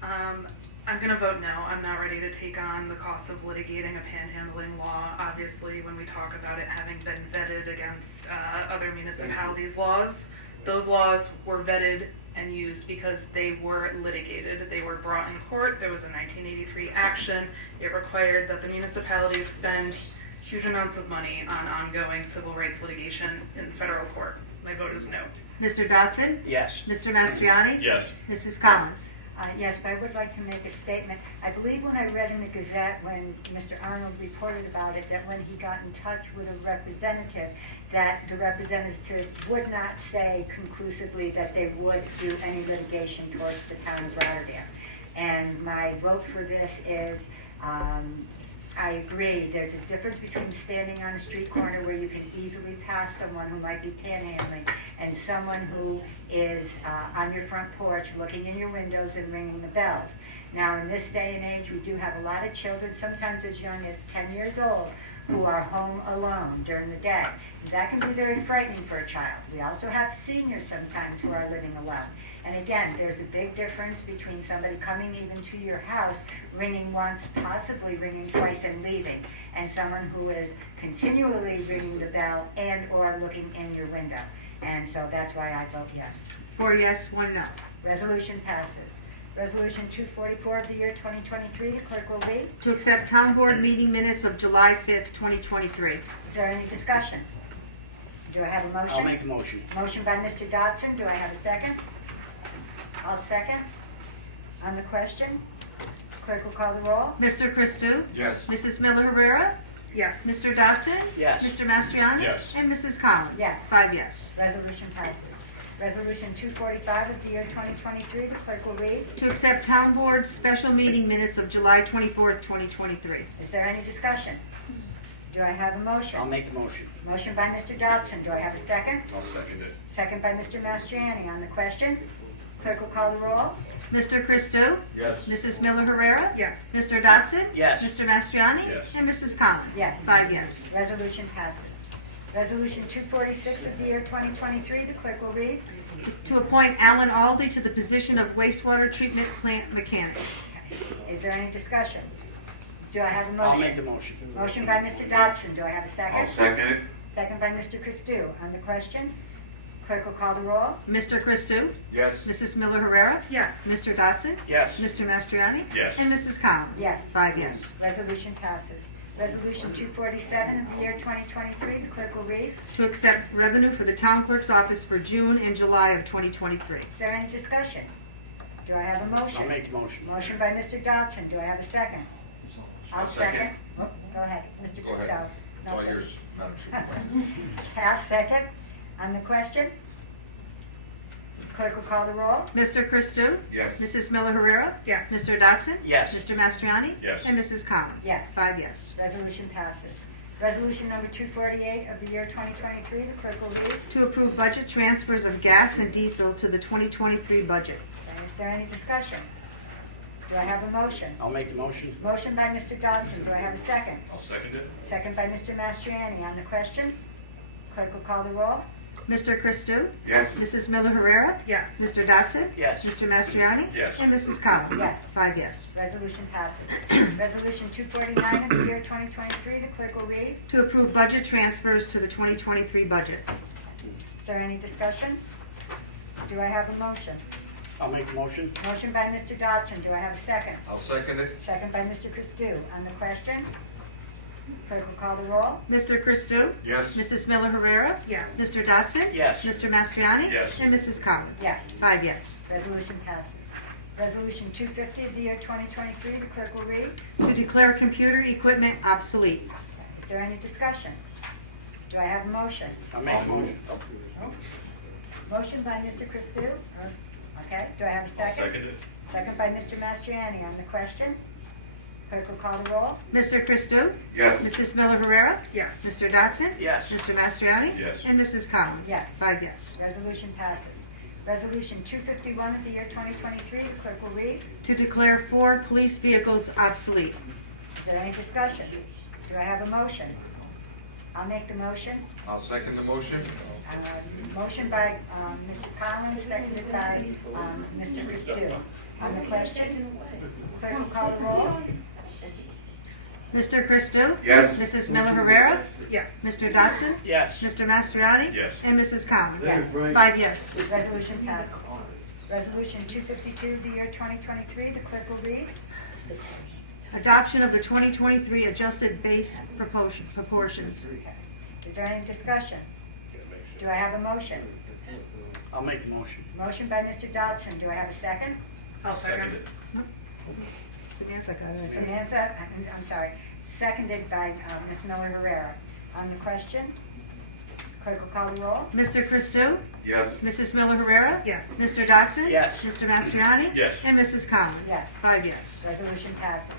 I'm going to vote no. I'm not ready to take on the cost of litigating a panhandling law. Obviously, when we talk about it having been vetted against other municipalities' laws, those laws were vetted and used because they were litigated. They were brought in court. There was a 1983 action. It required that the municipality expend huge amounts of money on ongoing civil rights litigation in federal court. My vote is no. Mr. Dodson? Yes. Mr. Mastriani? Yes. Mrs. Collins? Yes, but I would like to make a statement. I believe when I read in the Gazette, when Mr. Arnold reported about it, that when he got in touch with a representative, that the representative would not say conclusively that they would do any litigation towards the town of Rotterdam. And my vote for this is, I agree, there's a difference between standing on a street corner where you can easily pass someone who might be panhandling and someone who is on your front porch looking in your windows and ringing the bells. Now, in this day and age, we do have a lot of children, sometimes as young as 10 years old, who are home alone during the day. That can be very frightening for a child. We also have seniors sometimes who are living alone. And again, there's a big difference between somebody coming even to your house, ringing once, possibly ringing twice and leaving, and someone who is continually ringing the bell and or looking in your window. And so that's why I vote yes. 4 yes, 1 no. Resolution passes. Resolution 244 of the year 2023, the clerk will read. To accept town board meeting minutes of July 5th, 2023. Is there any discussion? Do I have a motion? I'll make the motion. Motion by Mr. Dodson. Do I have a second? I'll second. On the question, clerk will call the roll. Mr. Christou? Yes. Mrs. Miller Herrera? Yes. Mr. Dodson? Yes. Mr. Mastriani? Yes. And Mrs. Collins? Yes. 5 yes. Resolution passes. Resolution 245 of the year 2023, the clerk will read. To accept town board special meeting minutes of July 24th, 2023. Is there any discussion? Do I have a motion? I'll make the motion. Motion by Mr. Dodson. Do I have a second? I'll second it. Second by Mr. Mastriani. On the question, clerk will call the roll. Mr. Christou? Yes. Mrs. Miller Herrera? Yes. Mr. Dodson? Yes. Mr. Mastriani? Yes. And Mrs. Collins? Yes. 5 yes. Resolution passes. Resolution 246 of the year 2023, the clerk will read. To appoint Alan Aldy to the position of wastewater treatment plant mechanic. Is there any discussion? Do I have a motion? I'll make the motion. Motion by Mr. Dodson. Do I have a second? I'll second it. Second by Mr. Christou. On the question, clerk will call the roll. Mr. Christou? Yes. Mrs. Miller Herrera? Yes. Mr. Dodson? Yes. Mr. Mastriani? Yes. And Mrs. Collins? Yes. 5 yes. Resolution passes. Resolution 247 of the year 2023, the clerk will read. To accept revenue for the town clerk's office for June and July of 2023. Is there any discussion? Do I have a motion? I'll make the motion. Motion by Mr. Dodson. Do I have a second? I'll second. Oh, go ahead, Mr. Go ahead. Costello. It's all yours, Madam Supervisor. Pass second. On the question, clerk will call the roll. Mr. Christou? Yes. Mrs. Miller Herrera? Yes. Mr. Dodson? Yes. Mr. Mastriani? Yes. And Mrs. Collins? Yes. 5 yes. Resolution passes. Resolution number 248 of the year 2023, the clerk will read. To approve budget transfers of gas and diesel to the 2023 budget. Is there any discussion? Do I have a motion? I'll make the motion. Motion by Mr. Dodson. Do I have a second? I'll second it. Second by Mr. Mastriani. On the question, clerk will call the roll. Mr. Christou? Yes. Mrs. Miller Herrera? Yes. Mr. Dotson? Yes. Mr. Mastriani? Yes. And Mrs. Collins? Yes. 5 yes. Resolution passes. Resolution 249 of the year 2023, the clerk will read. To approve budget transfers to the 2023 budget. Is there any discussion? Do I have a motion? I'll make the motion. Motion by Mr. Dodson, do I have a second? I'll second it. Second by Mr. Christou. On the question, clerk will call the roll. Mr. Christou? Yes. Mrs. Miller Herrera? Yes. Mr. Dotson? Yes. Mr. Mastriani? Yes. And Mrs. Collins? Yes. 5 yes. Resolution passes. Resolution 250 of the year 2023, the clerk will read. To declare computer equipment obsolete. Is there any discussion? Do I have a motion? I'll make the motion. Motion by Mr. Christou. Okay, do I have a second? Second it. Second by Mr. Mastriani. On the question, clerk will call the roll. Mr. Christou? Yes. Mrs. Miller Herrera? Yes. Mr. Dotson? Yes. Mr. Mastriani? Yes. And Mrs. Collins? Yes. 5 yes. Resolution passes. Resolution 251 of the year 2023, the clerk will read. To declare 4 police vehicles obsolete. Is there any discussion? Do I have a motion? I'll make the motion. I'll second the motion. Motion by Mrs. Collins, seconded by Mr. Christou. On the question, clerk will call the roll. Mr. Christou? Yes. Mrs. Miller Herrera? Yes. Mr. Dotson? Yes. Mr. Mastriani? Yes. And Mrs. Collins? Yes. 5 yes. Resolution passes. Resolution 252 of the year 2023, the clerk will read. Adoption of the 2023 adjusted base proportions. Is there any discussion? Do I have a motion? I'll make the motion. Motion by Mr. Dodson. Do I have a second? I'll second. it. Samantha got it. Samantha, I'm sorry, seconded by Ms. Miller Herrera. On the question, clerk will call the roll. Mr. Christou? Yes. Mrs. Miller Herrera? Yes. Mr. Dotson? Yes. Mr. Mastriani? Yes. And Mrs. Collins? Yes. 5 yes. Resolution passes.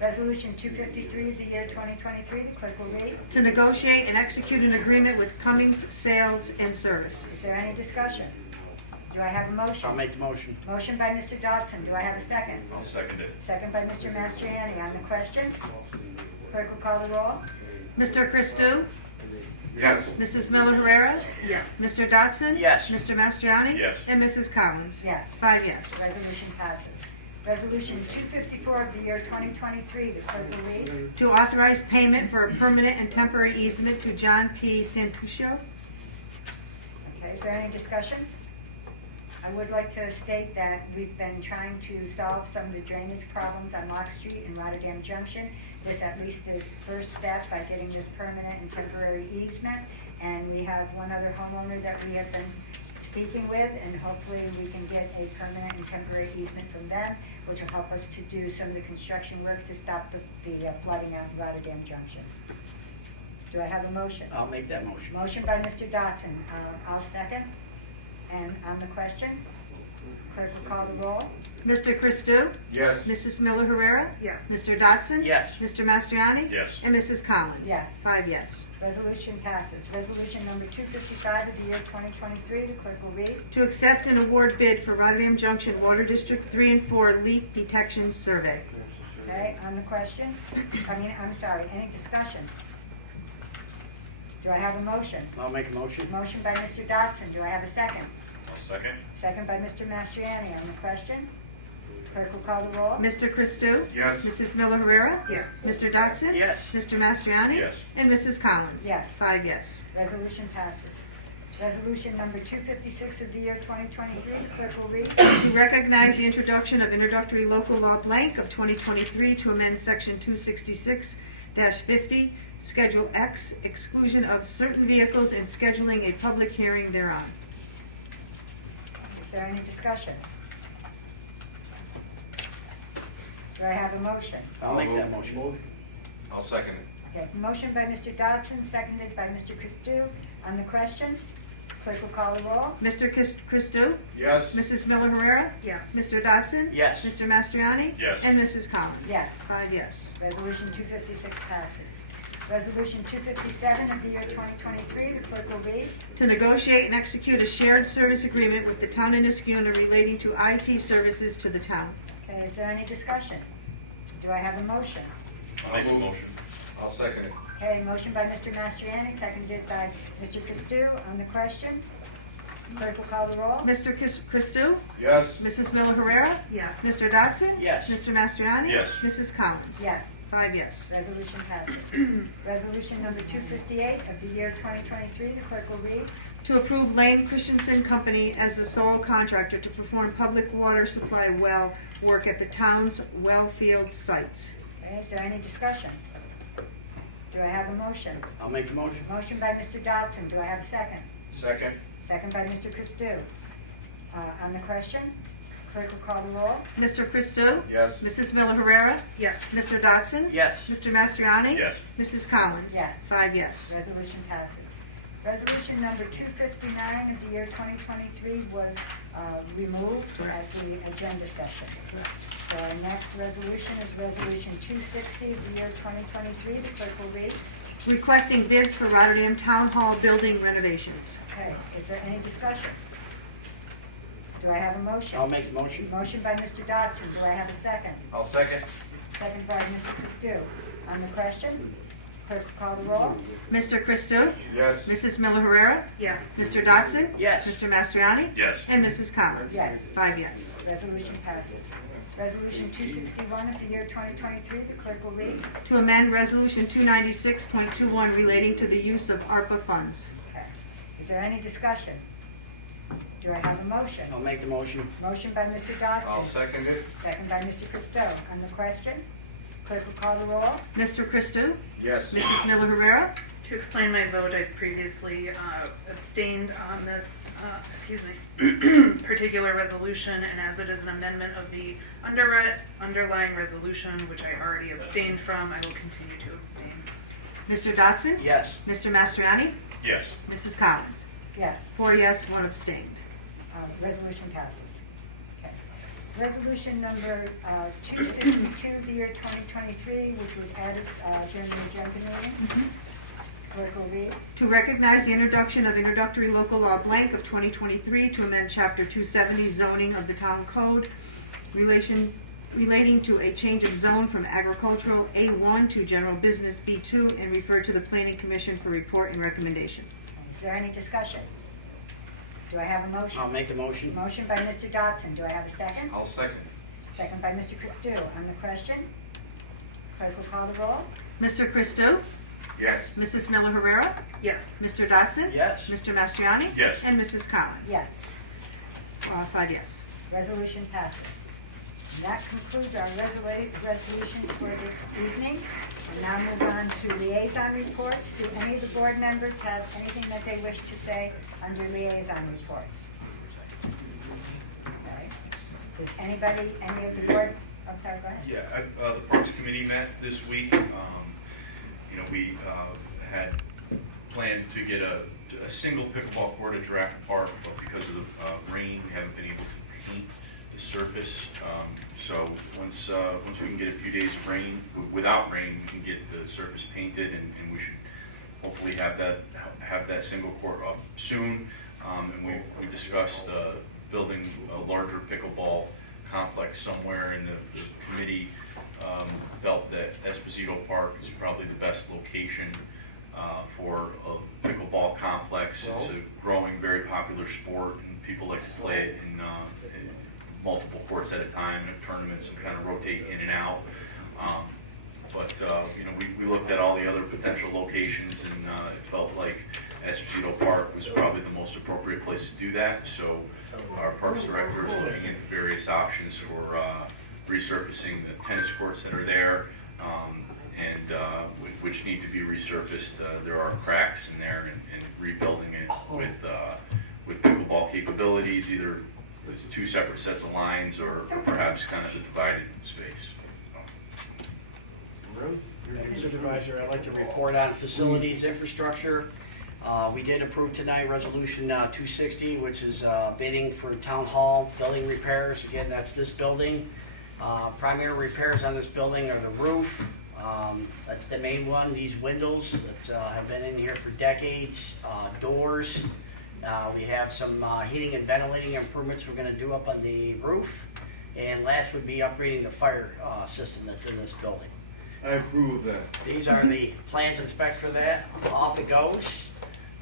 Resolution 253 of the year 2023, the clerk will read. To negotiate and execute an agreement with Cummings Sales and Service. Is there any discussion? Do I have a motion? I'll make the motion. Motion by Mr. Dodson. Do I have a second? I'll second it. Second by Mr. Mastriani. On the question, clerk will call the roll. Mr. Christou? Yes. Mrs. Miller Herrera? Yes. Mr. Dotson? Yes. Mr. Mastriani? Yes. And Mrs. Collins? Yes. 5 yes. Resolution passes. Resolution 254 of the year 2023, the clerk will read. To authorize payment for a permanent and temporary easement to John P. Santuccio. Okay, is there any discussion? I would like to state that we've been trying to solve some of the drainage problems on Lock Street and Rotterdam Junction. This at least is first step by getting this permanent and temporary easement. And we have one other homeowner that we have been speaking with, and hopefully we can get a permanent and temporary easement from them, which will help us to do some of the construction work to stop the flooding out of Rotterdam Junction. Do I have a motion? I'll make that motion. Motion by Mr. Dotson. I'll second. And on the question, clerk will call the roll. Mr. Christou? Yes. Mrs. Miller Herrera? Yes. Mr. Dotson? Yes. Mr. Mastriani? Yes. And Mrs. Collins? Yes. 5 yes. Resolution passes. Resolution number 255 of the year 2023, the clerk will read. To accept and award bid for Rotterdam Junction Water District 3 and 4 leak detection survey. Okay, on the question, any discussion? Do I have a motion? I'll make a motion. Motion by Mr. Dotson. Do I have a second? I'll second. Second by Mr. Mastriani. On the question, clerk will call the roll. Mr. Christou? Yes. Mrs. Miller Herrera? Yes. Mr. Dotson? Yes. Mr. Mastriani? Yes. And Mrs. Collins? Yes. 5 yes. Resolution passes. Resolution number 256 of the year 2023, the clerk will read. To recognize the introduction of introductory local law blank of 2023 to amend section 266-50, Schedule X, exclusion of certain vehicles and scheduling a public hearing thereon. Is there any discussion? Do I have a motion? I'll make that motion. I'll second it. Okay, motion by Mr. Dodson, seconded by Mr. Christou. On the question, clerk will call the roll. Mr. Christou? Yes. Mrs. Miller Herrera? Yes. Mr. Dotson? Yes. Mr. Mastriani? Yes. And Mrs. Collins? Yes. 5 yes. Resolution 256 passes. Resolution 257 of the year 2023, the clerk will read. To negotiate and execute a shared service agreement with the town of Niskuna relating to IT services to the town. Okay, is there any discussion? Do I have a motion? I'll make the motion. I'll second it. Okay, motion by Mr. Mastriani, seconded by Mr. Castillo on the question. Clerk will call the roll. Mr. Christou? Yes. Mrs. Miller Herrera? Yes. Mr. Dodson? Yes. Mr. Mastriani? Yes. Mrs. Collins? Yes. 5 yes. Resolution passes. Resolution number 258 of the year 2023, the clerk will read. To approve Lane Christensen Company as the sole contractor to perform public water supply well work at the town's well field sites. Okay, is there any discussion? Do I have a motion? I'll make the motion. Motion by Mr. Dodson, do I have a second? Second. Second by Mr. Christou. On the question, clerk will call the roll. Mr. Christou? Yes. Mrs. Miller Herrera? Yes. Mr. Dodson? Yes. Mr. Mastriani? Yes. Mrs. Collins? Yes. 5 yes. Resolution passes. Resolution number 259 of the year 2023 was removed at the agenda session. So our next resolution is Resolution 260 of the year 2023. The clerk will read. Requesting bids for Rotterdam Town Hall building renovations. Okay, is there any discussion? Do I have a motion? I'll make the motion. Motion by Mr. Dodson. Do I have a second? I'll second. Second by Mr. Christou. On the question, clerk will call the roll. Mr. Christou? Yes. Mrs. Miller Herrera? Yes. Mr. Dodson? Yes. Mr. Mastriani? Yes. And Mrs. Collins? Yes. 5 yes. Resolution passes. Resolution 261 of the year 2023, the clerk will read. To amend Resolution 296.21 relating to the use of ARPA funds. Okay. Is there any discussion? Do I have a motion? I'll make the motion. Motion by Mr. Dodson. I'll second it. Second by Mr. Christou. On the question, clerk will call the roll. Mr. Christou? Yes. Mrs. Miller Herrera? To explain my vote, I've previously abstained on this, particular resolution, and as it is an amendment of the underlying resolution, which I already abstained from, I will continue to abstain. Mr. Dodson? Yes. Mr. Mastriani? Yes. Mrs. Collins? Yes. 4 yes, 1 abstained. Resolution passes. Okay. Resolution number 262 of the year 2023, which was added during the agenda meeting. Clerk will read. To recognize the introduction of introductory local law blank of 2023 to amend Chapter 270 zoning of the town code relating to a change of zone from agricultural A1 to general business B2 and refer to the Planning Commission for report and recommendation. Is there any discussion? Do I have a motion? I'll make the motion. Motion by Mr. Dodson. Do I have a second? I'll second. Second by Mr. Christou. On the question, clerk will call the roll. Mr. Christou? Yes. Mrs. Miller Herrera? Yes. Mr. Dodson? Yes. Mr. Mastriani? Yes. And Mrs. Collins? Yes. 5 yes. Resolution passes. And that concludes our resolutions for this evening. And now move on to liaison reports. Do any of the board members have anything that they wish to say under liaison reports? Okay. Does anybody, any of the board, I'm sorry, go ahead. Yeah, the Parks Committee met this week. We had planned to get a single pickleball court at Giraffe Park, but because of the rain, we haven't been able to paint the surface. So once we can get a few days of rain, without rain, we can get the surface painted, and we should hopefully have that single court up soon. And we discussed building a larger pickleball complex somewhere, and the committee felt that Esposito Park is probably the best location for a pickleball complex. It's a growing, very popular sport, and people like to play it in multiple courts at a time, in tournaments, and kind of rotate in and out. We looked at all the other potential locations, and it felt like Esposito Park was probably the most appropriate place to do that. So our Parks Director is looking into various options for resurfacing the tennis courts that are there, which need to be resurfaced. There are cracks in there, and rebuilding it with pickleball capabilities, either as 2 separate sets of lines or perhaps kind of a divided space. Thank you, Supervisor. I'd like to report on facilities infrastructure. We did approve tonight Resolution 260, which is bidding for Town Hall building repairs. Again, that's this building. Primary repairs on this building are the roof. That's the main one. These windows that have been in here for decades. Doors. We have some heating and ventilating improvements we're going to do up on the roof. And last would be upgrading the fire system that's in this building. I approve of that. These are the plans and specs for that. Off it goes.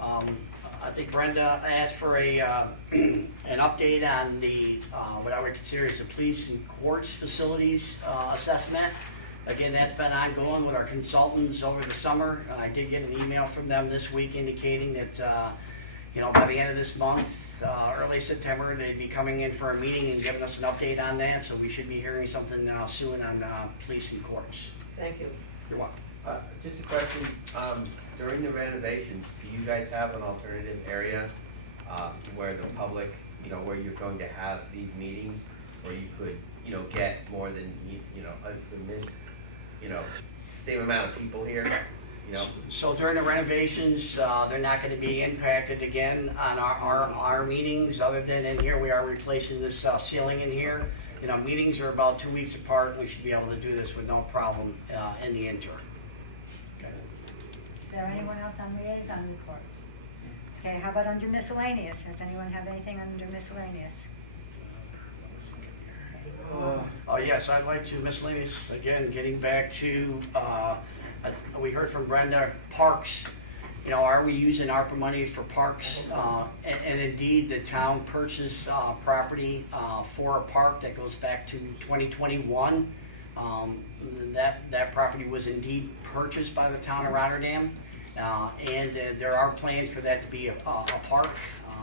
I think Brenda asked for an update on the, what I would consider as the police and courts facilities assessment. Again, that's been ongoing with our consultants over the summer. I did get an email from them this week indicating that, by the end of this month, early September, they'd be coming in for a meeting and giving us an update on that. So we should be hearing something soon on police and courts. Thank you. You're welcome. Just a question, during the renovations, do you guys have an alternative area where the public, where you're going to have these meetings, where you could, get more than, same amount of people here, So during the renovations, they're not going to be impacted again on our meetings, other than in here, we are replacing this ceiling in here. Meetings are about 2 weeks apart, and we should be able to do this with no problem in the interim. Is there anyone else on liaison reports? Okay, how about under miscellaneous? Does anyone have anything under miscellaneous? Yes, I'd like to miscellaneous, again, getting back to, we heard from Brenda, parks. Are we using ARPA money for parks? And indeed, the town purchased property for a park that goes back to 2021. That property was indeed purchased by the town of Rotterdam. And there are plans for that to be a park.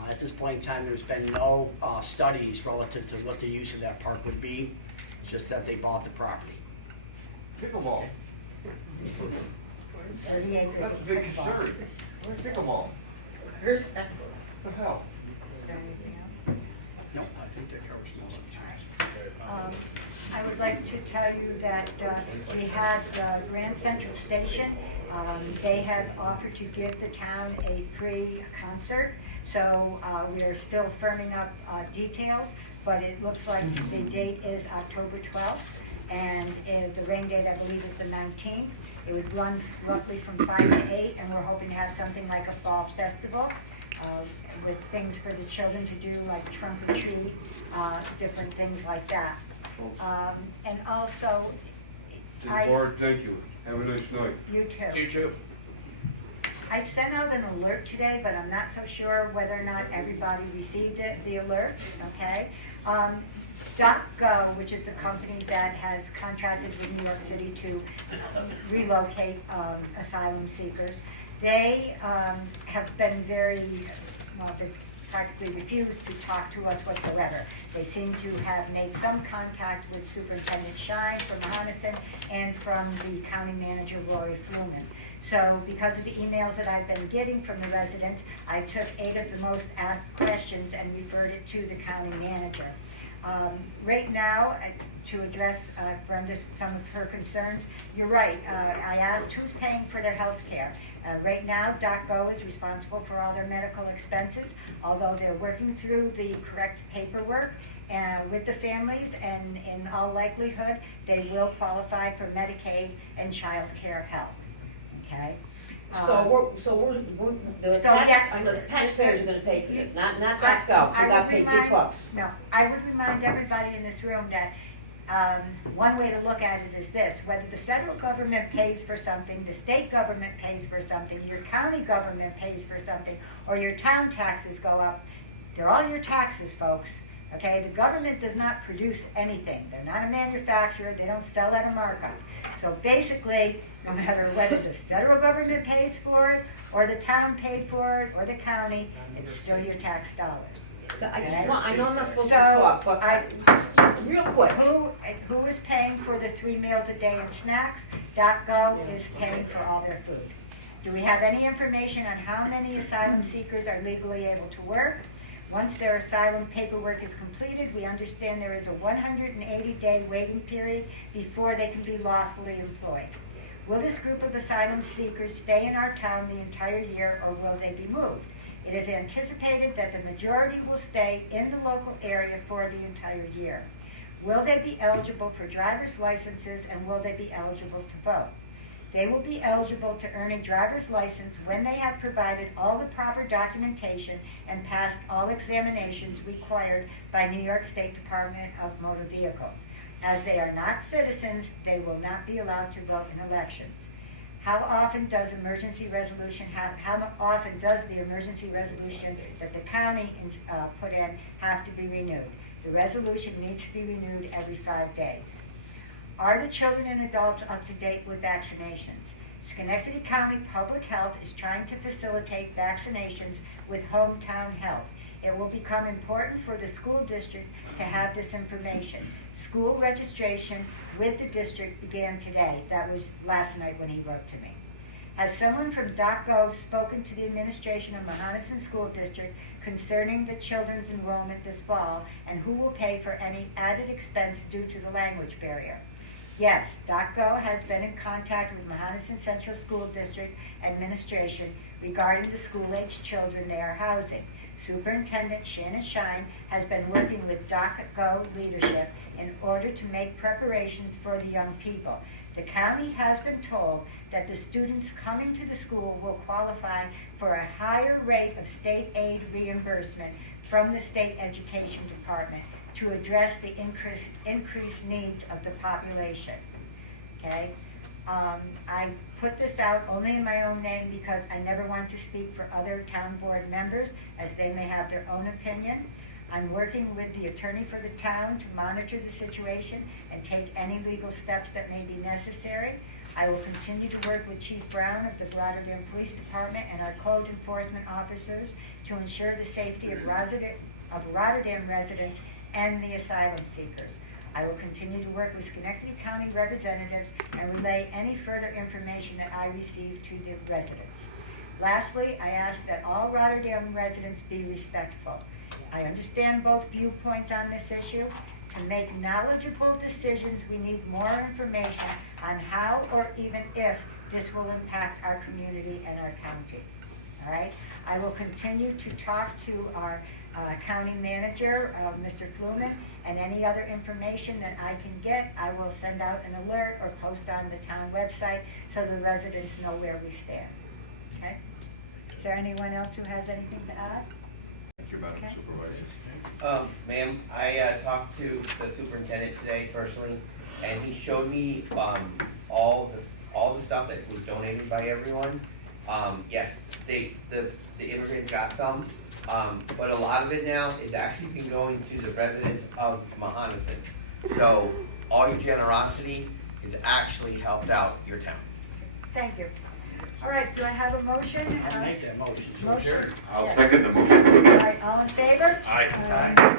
At this point in time, there's been no studies relative to what the use of that park would be, just that they bought the property. Pickleball. 30 acres That's a of big pickleball. concern. Where's pickleball? Here's, What the hell? Is there anything else? No, I think that covers most of it. I would like to tell you that we had Grand Central Station. They have offered to give the town a free concert. So we are still firming up details, but it looks like the date is October 12th. And the rain date, I believe, is the 19th. It would run roughly from 5 to 8, and we're hoping to have something like a fall festival with things for the children to do, like trunk or treat, different things like that. And also, To the board, thank you. Have a nice night. You too. You too. I sent out an alert today, but I'm not so sure whether or not everybody received it, the alert, okay? .gov, which is the company that has contracted with New York City to relocate asylum seekers, they have been very, they practically refused to talk to us whatsoever. They seem to have made some contact with Superintendent Shine from Mohonasen and from the county manager, Rory Fluman. So because of the emails that I've been getting from the residents, I took 8 of the most asked questions and referred it to the county manager. Right now, to address some of her concerns, you're right. I asked who's paying for their health care. Right now, .gov is responsible for all their medical expenses, although they're working through the correct paperwork with the families, and in all likelihood, they will qualify for Medicaid and child care help. Okay? The taxpayers are gonna pay for this, not .gov, so they'll pay big bucks. No, I would remind everybody in this room that one way to look at it is this: whether the federal government pays for something, the state government pays for something, your county government pays for something, or your town taxes go up, they're all your taxes, folks. Okay, the government does not produce anything. They're not a manufacturer. They don't sell at a markup. So basically, no matter whether the federal government pays for it, or the town paid for it, or the county, it's still your tax dollars. I know I'm not supposed to talk, but real quick. Who is paying for the 3 meals a day and snacks? .gov is paying for all their food. Do we have any information on how many asylum seekers are legally able to work? Once their asylum paperwork is completed, we understand there is a 180-day waiting period before they can be lawfully employed. Will this group of asylum seekers stay in our town the entire year, or will they be moved? It is anticipated that the majority will stay in the local area for the entire year. Will they be eligible for driver's licenses, and will they be eligible to vote? They will be eligible to earn a driver's license when they have provided all the proper documentation and passed all examinations required by New York State Department of Motor Vehicles. As they are not citizens, they will not be allowed to vote in elections. How often does the emergency resolution that the county put in have to be renewed? The resolution needs to be renewed every 5 days. Are the children and adults up to date with vaccinations? Schenectady County Public Health is trying to facilitate vaccinations with Hometown Health. It will become important for the school district to have this information. School registration with the district began today. That was last night when he wrote to me. Has someone from .gov spoken to the administration of Mahonison School District concerning the children's enrollment this fall, and who will pay for any added expense due to the language barrier? Yes, .gov has been in contact with Mahonison Central School District administration regarding the school-aged children they are housing. Superintendent Shannon Shine has been working with .gov leadership in order to make preparations for the young people. The county has been told that the students coming to the school will qualify for a higher rate of state aid reimbursement from the state education department to address the increased needs of the population. Okay? I put this out only in my own name because I never want to speak for other town board members, as they may have their own opinion. I'm working with the attorney for the town to monitor the situation and take any legal steps that may be necessary. I will continue to work with Chief Brown of the Rotterdam Police Department and our code enforcement officers to ensure the safety of Rotterdam residents and the asylum seekers. I will continue to work with Schenectady County representatives and relay any further information that I receive to the residents. Lastly, I ask that all Rotterdam residents be respectful. I understand both viewpoints on this issue. To make knowledgeable decisions, we need more information on how or even if this will impact our community and our county. All right? I will continue to talk to our county manager, Mr. Fluman, and any other information that I can get, I will send out an alert or post on the town website so the residents know where we stand. Okay? Is there anyone else who has anything to add? Thank you, Madam Okay. Supervisor. Ma'am, I talked to the superintendent today personally, and he showed me all the stuff that was donated by everyone. Yes, the immigrants got some, but a lot of it now is actually been going to the residents of Mahonison. So all your generosity has actually helped out your town. Thank you. All right, do I have a motion? I'll make that motion. Motion? I'll Yeah. second the motion. All right, all in favor? Aye. Aye.